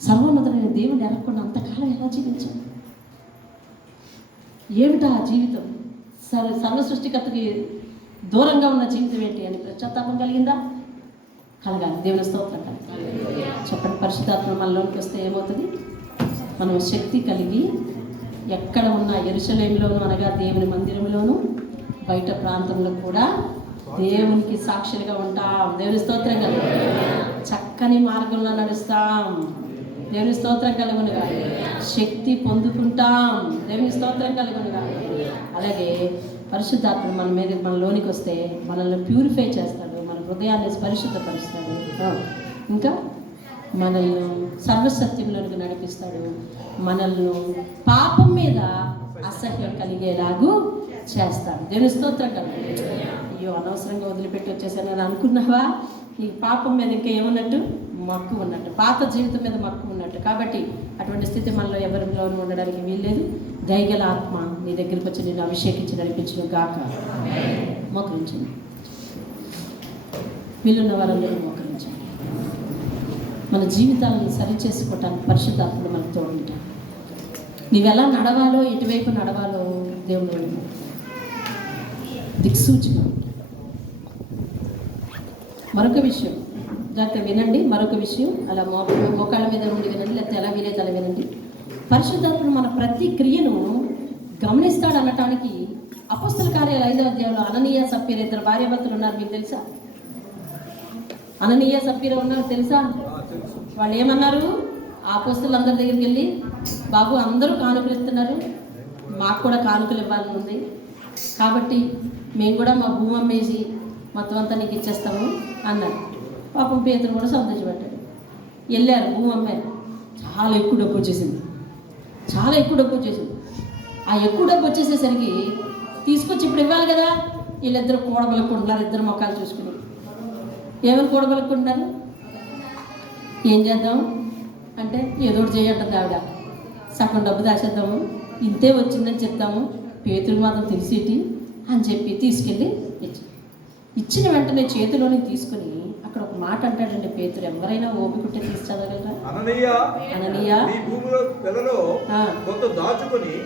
సర్వోన్నతుడైన దేవుణ్ణి ఎలగకుండా అంతకాలం ఎలా జీవించావు? ఏమిటా జీవితం? సర్వ సృష్టికర్తకి దూరంగా ఉన్న జీవితం ఏంటి అని పశ్చాత్తాపం కలిగిందా? కలగాలి. దేవుని స్తోత్రం కలగాలి. చెప్పండి. పరిశుద్ధాత్మ మనలోకి వస్తే ఏమవుతుంది? మనం శక్తి కలిగి ఎక్కడ ఉన్న యెరూషలేములోను అనగా దేవుని మందిరంలోను బయట ప్రాంతంలో కూడా దేవునికి సాక్షులుగా ఉంటాం. దేవుని స్తోత్రం కలుగును. చక్కని మార్గంలో నడుస్తాం. దేవుని స్తోత్రం కలుగునుగా. శక్తి పొందుకుంటాం. దేవుని స్తోత్రం కలుగునుగా. అలాగే పరిశుద్ధాత్మ మనలోనికి వస్తే మనల్ని ప్యూరిఫై చేస్తాడు, మన హృదయాన్ని పరిశుద్ధపరుస్తాడు, ఇంకా మనల్ని సర్వసత్యంలోనికి నడిపిస్తాడు, మనల్ని పాపం మీద అసహ్యం కలిగేలాగూ చేస్తాడు. దేవుని స్తోత్రం కలుగు. అయ్యో అనవసరంగా వదిలిపెట్టి వచ్చేసాను అనుకున్నావా? ఈ పాపం మీద ఇంకా ఏమన్నట్టు? మక్కువ ఉన్నట్టు, పాత జీవితం మీద మక్కువ ఉన్నట్టు. కాబట్టి అటువంటి స్థితి మనలో ఎవరిలోనూ ఉండడానికి వీల్లేదు. దయగల ఆత్మ నీ దగ్గరికి వచ్చి నేను అభిషేకించి నడిపించిన గాక. మోకరించండి. వీళ్ళున్న వారందరూ మోకరించండి. మన జీవితాలను సరిచేసుకోవటానికి పరిశుద్ధాత్ముడు మనకు తోడుంటాడు. నీవెలా నడవాలో, ఎటువైపు నడవాలో దేవుడు దిక్సూచిగా ఉంటాడు. మరొక విషయం జాగ్రత్త వినండి. మరొక విషయం అలా మోకాళ్ళ మీద ఉండి వినండి, లేకపోతే ఎలా వీలైతే అలా వినండి. పరిశుద్ధాత్ముడు మన ప్రతి క్రియను గమనిస్తాడు అనటానికి అపొస్తల కార్యాలు 5వ అధ్యాయంలో అననీయ సప్పీర ఇద్దరు భార్యాభర్తలు ఉన్నారు. మీకు తెలుసా? అననీయ సప్పీర ఉన్నారు తెలుసా? వాళ్ళు ఏమన్నారు? ఆ అపొస్తలులందరి దగ్గరికి వెళ్ళి, బాబు అందరూ కానుకలు ఇస్తున్నారు, మాకు కూడా కానుకలు ఇవ్వాలని ఉంది, కాబట్టి మేము కూడా మా భూమి అమ్మేసి మొత్తం అంతా నీకు ఇచ్చేస్తాము అన్నారు. పాపం పేతురు కూడా సంతోషపడ్డాడు. వెళ్ళారు, భూమి అమ్మారు. చాలా ఎక్కువ డబ్బు వచ్చేసింది. ఆ ఎక్కువ డబ్బు వచ్చేసేసరికి తీసుకొచ్చి ఇప్పుడు ఇవ్వాలి కదా. వీళ్ళిద్దరు కూడబలుకుంటున్నారు, ఇద్దరు మొక్కలు చూసుకుని. ఏమని కూడబలుకుంటున్నారు? ఏం చేద్దాం అంటే ఏదో ఒకటి చేయంటుంది ఆవిడ. సగం డబ్బు దాచేద్దాము, ఇంతే వచ్చిందని చెప్తాము, పేతురు మాత్రం తెలిసేటి అని చెప్పి తీసుకెళ్ళి ఇచ్చిన వెంటనే చేతిలోని తీసుకుని అక్కడ ఒక మాట అంటాడండి పేతురు. ఎవరైనా ఓపికంటే తీసి చదవగలరా? అననీయ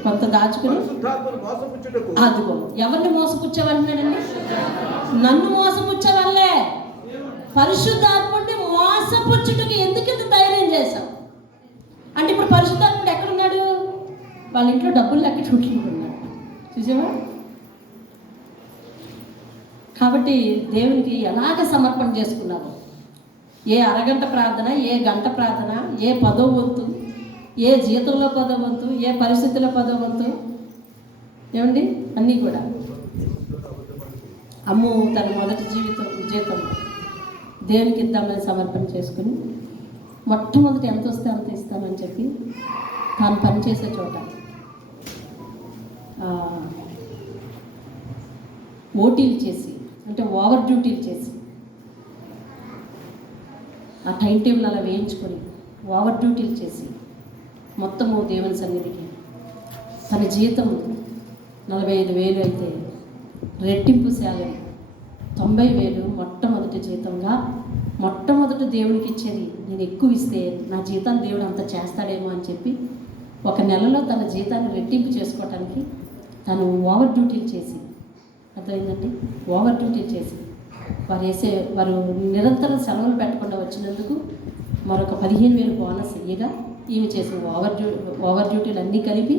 కొంత దాచుకుని అదిగో ఎవరిని మోసపుచ్చావంటున్నాడండి? నన్ను మోసపుచ్చవల్లే. పరిశుద్ధాత్ముడిని మోసపుచ్చుటకు ఎందుకు ఇంత ధైర్యం చేశావు అంటే, ఇప్పుడు పరిశుద్ధాత్ముడు ఎక్కడున్నాడు? వాళ్ళ ఇంట్లో డబ్బులు లెక్కించుకుంటున్నాడు. చూసావా? కాబట్టి దేవునికి ఎలాగ సమర్పణ చేసుకున్నావు? ఏ అరగంట ప్రార్థన, ఏ గంట ప్రార్థన, ఏ పదవ వంతు, ఏ జీతంలో పదవ వంతు, ఏ పరిస్థితుల్లో పదవ వంతు, ఏమండి అన్నీ కూడా. అమ్ము తన మొదటి జీతం దేవునికి ఇద్దామని సమర్పణ చేసుకుని మొట్టమొదటి ఎంత వస్తే అంత ఇస్తామని చెప్పి తాను పనిచేసే చోట ఓటీలు చేసి, అంటే ఓవర్ డ్యూటీలు చేసి, ఆ టైం టేబుల్ అలా వేయించుకొని ఓవర్ డ్యూటీలు చేసి మొత్తము దేవుని సన్నిధికి తన జీతం 45,000 అయితే రెట్టింపు శాలరీ 90,000 మొట్టమొదటి జీతంగా మొట్టమొదటి దేవునికి ఇచ్చేది. నేను ఎక్కువ ఇస్తే నా జీతాన్ని దేవుడు అంత చేస్తాడేమో అని చెప్పి ఒక నెలలో తన జీతాన్ని రెట్టింపు చేసుకోవటానికి తను ఓవర్ డ్యూటీలు చేసి, అర్థమైందండి, ఓవర్ డ్యూటీలు చేసి వారు నిరంతరం సెలవులు పెట్టకుండా వచ్చినందుకు మరొక 15,000 బోనస్ ఇయ్యగా ఈమె చేసిన ఓవర్ డ్యూటీలు అన్నీ కలిపి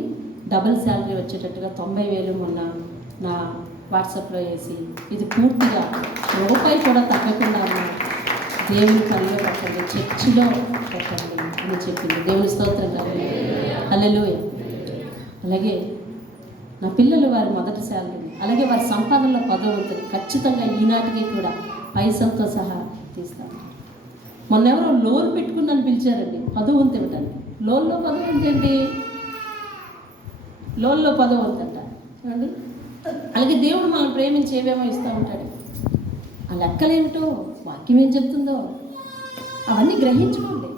డబుల్ శాలరీ వచ్చేటట్టుగా 90,000 మొన్న నా వాట్సాప్లో వేసి ఇది పూర్తిగా రూపాయి కూడా తగ్గకుండా దేవుని పనిలో పెట్టండి, చర్చిలో పెట్టండి అని చెప్పింది. దేవుని స్తోత్రం కదండి. హల్లెలూయా. అలాగే నా పిల్లలు వారి మొదటి శాలరీ, అలాగే వారి సంపాదనలో 10వ వంతు ఖచ్చితంగా ఈనాటికి కూడా పైసలతో సహా తీస్తాను. మొన్న ఎవరో లోన్ పెట్టుకున్నాను పిలిచారండి 10వ వంతు ఇవ్వటానికి. లోన్లో 10వ వంతు ఏంటి? లోన్లో 10వ వంతు అంట చూడండి. అలాగే దేవుడు మనం ప్రేమించి ఏవేమో ఇస్తూ ఉంటాడు. ఆ లెక్కలేమిటో, వాక్యం ఏం చెప్తుందో అవన్నీ గ్రహించుకోండి.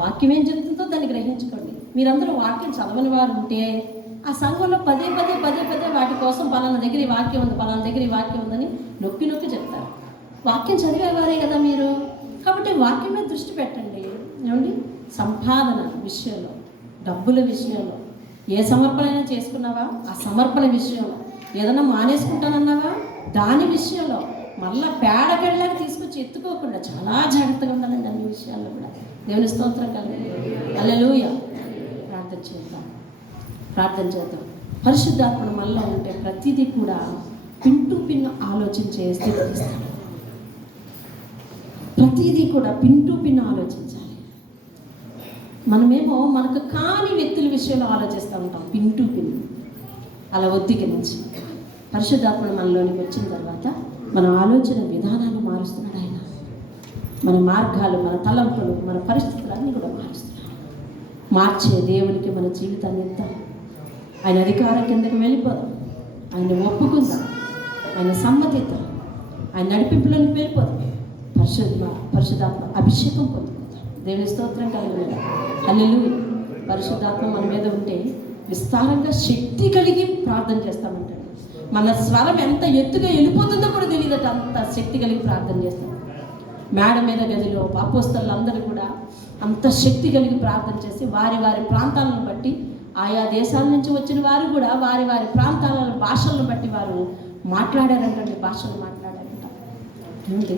వాక్యం ఏం చెప్తుందో దాన్ని గ్రహించుకోండి. మీరందరూ వాక్యం చదవని వారు ఉంటే ఆ సంఘంలో పదే వాటి కోసం పలానా దగ్గర ఈ వాక్యం ఉంది, పలానా దగ్గర ఈ వాక్యం ఉందని నొక్కి చెప్తారు. వాక్యం చదివేవారే కదా మీరు, కాబట్టి వాక్యం మీద దృష్టి పెట్టండి. ఏమండి, సంపాదన విషయంలో, డబ్బుల విషయంలో, ఏ సమర్పణ అయినా చేసుకున్నావా ఆ సమర్పణ విషయంలో, ఏదైనా మానేసుకుంటానన్నావా దాని విషయంలో, మళ్ళీ పేడకెళ్ళకి తీసుకొచ్చి ఎత్తుకోకుండా చాలా జాగ్రత్తగా ఉండాలండి అన్ని విషయాల్లో కూడా. దేవుని స్తోత్రం కలుగుతుంది. హల్లెలూయా. ప్రార్థన చేద్దాం. పరిశుద్ధాత్మ మనలో ఉంటే ప్రతిదీ కూడా పిన్ను ఆలోచించే స్థితి ఇస్తాడు. ప్రతిదీ కూడా పిన్ను ఆలోచించాలి. మనమేమో మనకు కాని వ్యక్తుల విషయంలో ఆలోచిస్తూ ఉంటాం పిన్ను అలా ఒత్తికించి. పరిశుద్ధాత్మ మనలోనికి వచ్చిన తర్వాత మన ఆలోచన విధానాన్ని మారుస్తున్నాడు ఆయన. మన మార్గాలు, మన తలంపులు, మన పరిస్థితులన్నీ కూడా మారుస్తున్నాడు. మార్చే దేవునికి మన జీవితాన్ని ఇద్దాం. ఆయన అధికారం కిందకి వెళ్ళిపోదాం, ఆయన ఒప్పుకుందాం, ఆయన సమ్మతిద్దాం, ఆయన నడిపింపులోకి వెళ్ళిపోదాం. పరిశుద్ధాత్మ అభిషేకం పొందుకుందాం. దేవుని స్తోత్రం కలిగిన. హల్లెలూయా. పరిశుద్ధాత్మ మన మీద ఉంటే విస్తారంగా శక్తి కలిగి ప్రార్థన చేస్తామంటాడు. మన స్వరం ఎంత ఎత్తుగా వెళ్ళిపోతుందో కూడా తెలియదట, అంత శక్తి కలిగి ప్రార్థన చేస్తాం. మేడ మీద గదిలో అపోస్తలులు అందరూ కూడా అంత శక్తి కలిగి ప్రార్థన చేసి వారి ప్రాంతాలను బట్టి, ఆయా దేశాల నుంచి వచ్చిన వారు కూడా వారి ప్రాంతాల భాషలను బట్టి వారు మాట్లాడారంటండి. భాషలు మాట్లాడారంట. ఏమిటి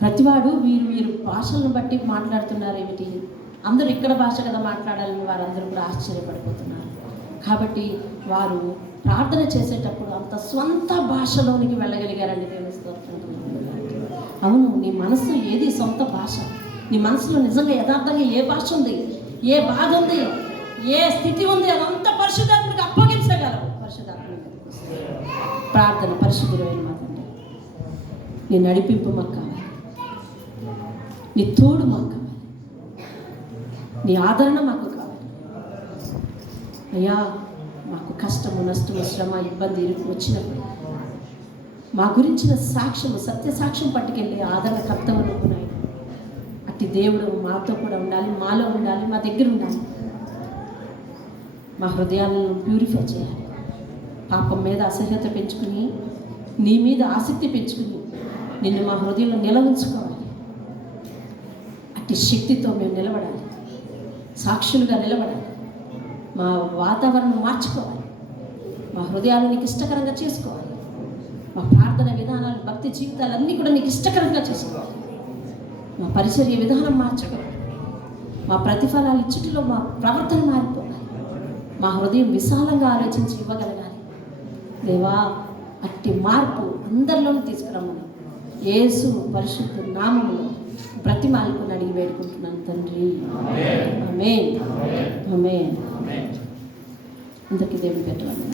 ప్రతివాడు వీరు భాషలను బట్టి మాట్లాడుతున్నారు ఏమిటి, అందరూ ఇక్కడ భాష కదా మాట్లాడాలని వారందరూ కూడా ఆశ్చర్యపడిపోతున్నారు. కాబట్టి వారు ప్రార్థన చేసేటప్పుడు అంత స్వంత భాషలోనికి వెళ్ళగలిగారండి. దేవుని స్తోత్రం. అవును, నీ మనసు ఏది సొంత భాష, నీ మనసులో నిజంగా యథార్థంగా ఏ భాష ఉంది, ఏ బాధ ఉంది, ఏ స్థితి ఉంది, అదంతా పరిశుద్ధాత్మకి అప్పగించగలవు. పరిశుద్ధాత్మకి ప్రార్థన. పరిశుద్ధులైన మాట, నీ నడిపింపు మాకు కావాలి, నీ తోడు మాకు కావాలి, నీ ఆదరణ మాకు కావాలి. అయ్యా, మాకు కష్టము, నష్టము, శ్రమ, ఇబ్బంది, ఇరుకు వచ్చినప్పుడు మా గురించిన సాక్ష్యము, సత్య సాక్ష్యం పట్టుకెళ్ళి ఆదరణ కర్తవనుకున్నాయి. అట్టి దేవుడు మాతో కూడా ఉండాలి, మాలో ఉండాలి, మా దగ్గర ఉండాలి. మా హృదయాలను ప్యూరిఫై చేయాలి. పాపం మీద అసహ్యత పెంచుకుని, నీ మీద ఆసక్తి పెంచుకుని నిన్ను మా హృదయంలో నిలవుంచుకోవాలి. అట్టి శక్తితో మేము నిలబడాలి, సాక్షులుగా నిలబడాలి. మా వాతావరణం మార్చుకోవాలి, మా హృదయాలు నీకు ఇష్టకరంగా చేసుకోవాలి. మా ప్రార్థన విధానాలు, భక్తి జీవితాలన్నీ కూడా నీకు ఇష్టకరంగా చేసుకోవాలి. మా పరిచర్య విధానం మార్చుకోవాలి. మా ప్రతిఫలాలు ఇచ్చుటిలో మా ప్రవర్తన మారిపోవాలి. మా హృదయం విశాలంగా ఆలోచించి ఇవ్వగలగాలి. దేవా, అట్టి మార్పు అందరిలోనూ తీసుకురమ్మని యేసు పరిశుద్ధ నామములో బ్రతిమాలుకుని అడిగి వేడుకుంటున్నాను తండ్రి. ఆమేన్. ఆమేన్. అందరికీ దేవుని పెట్టాలి.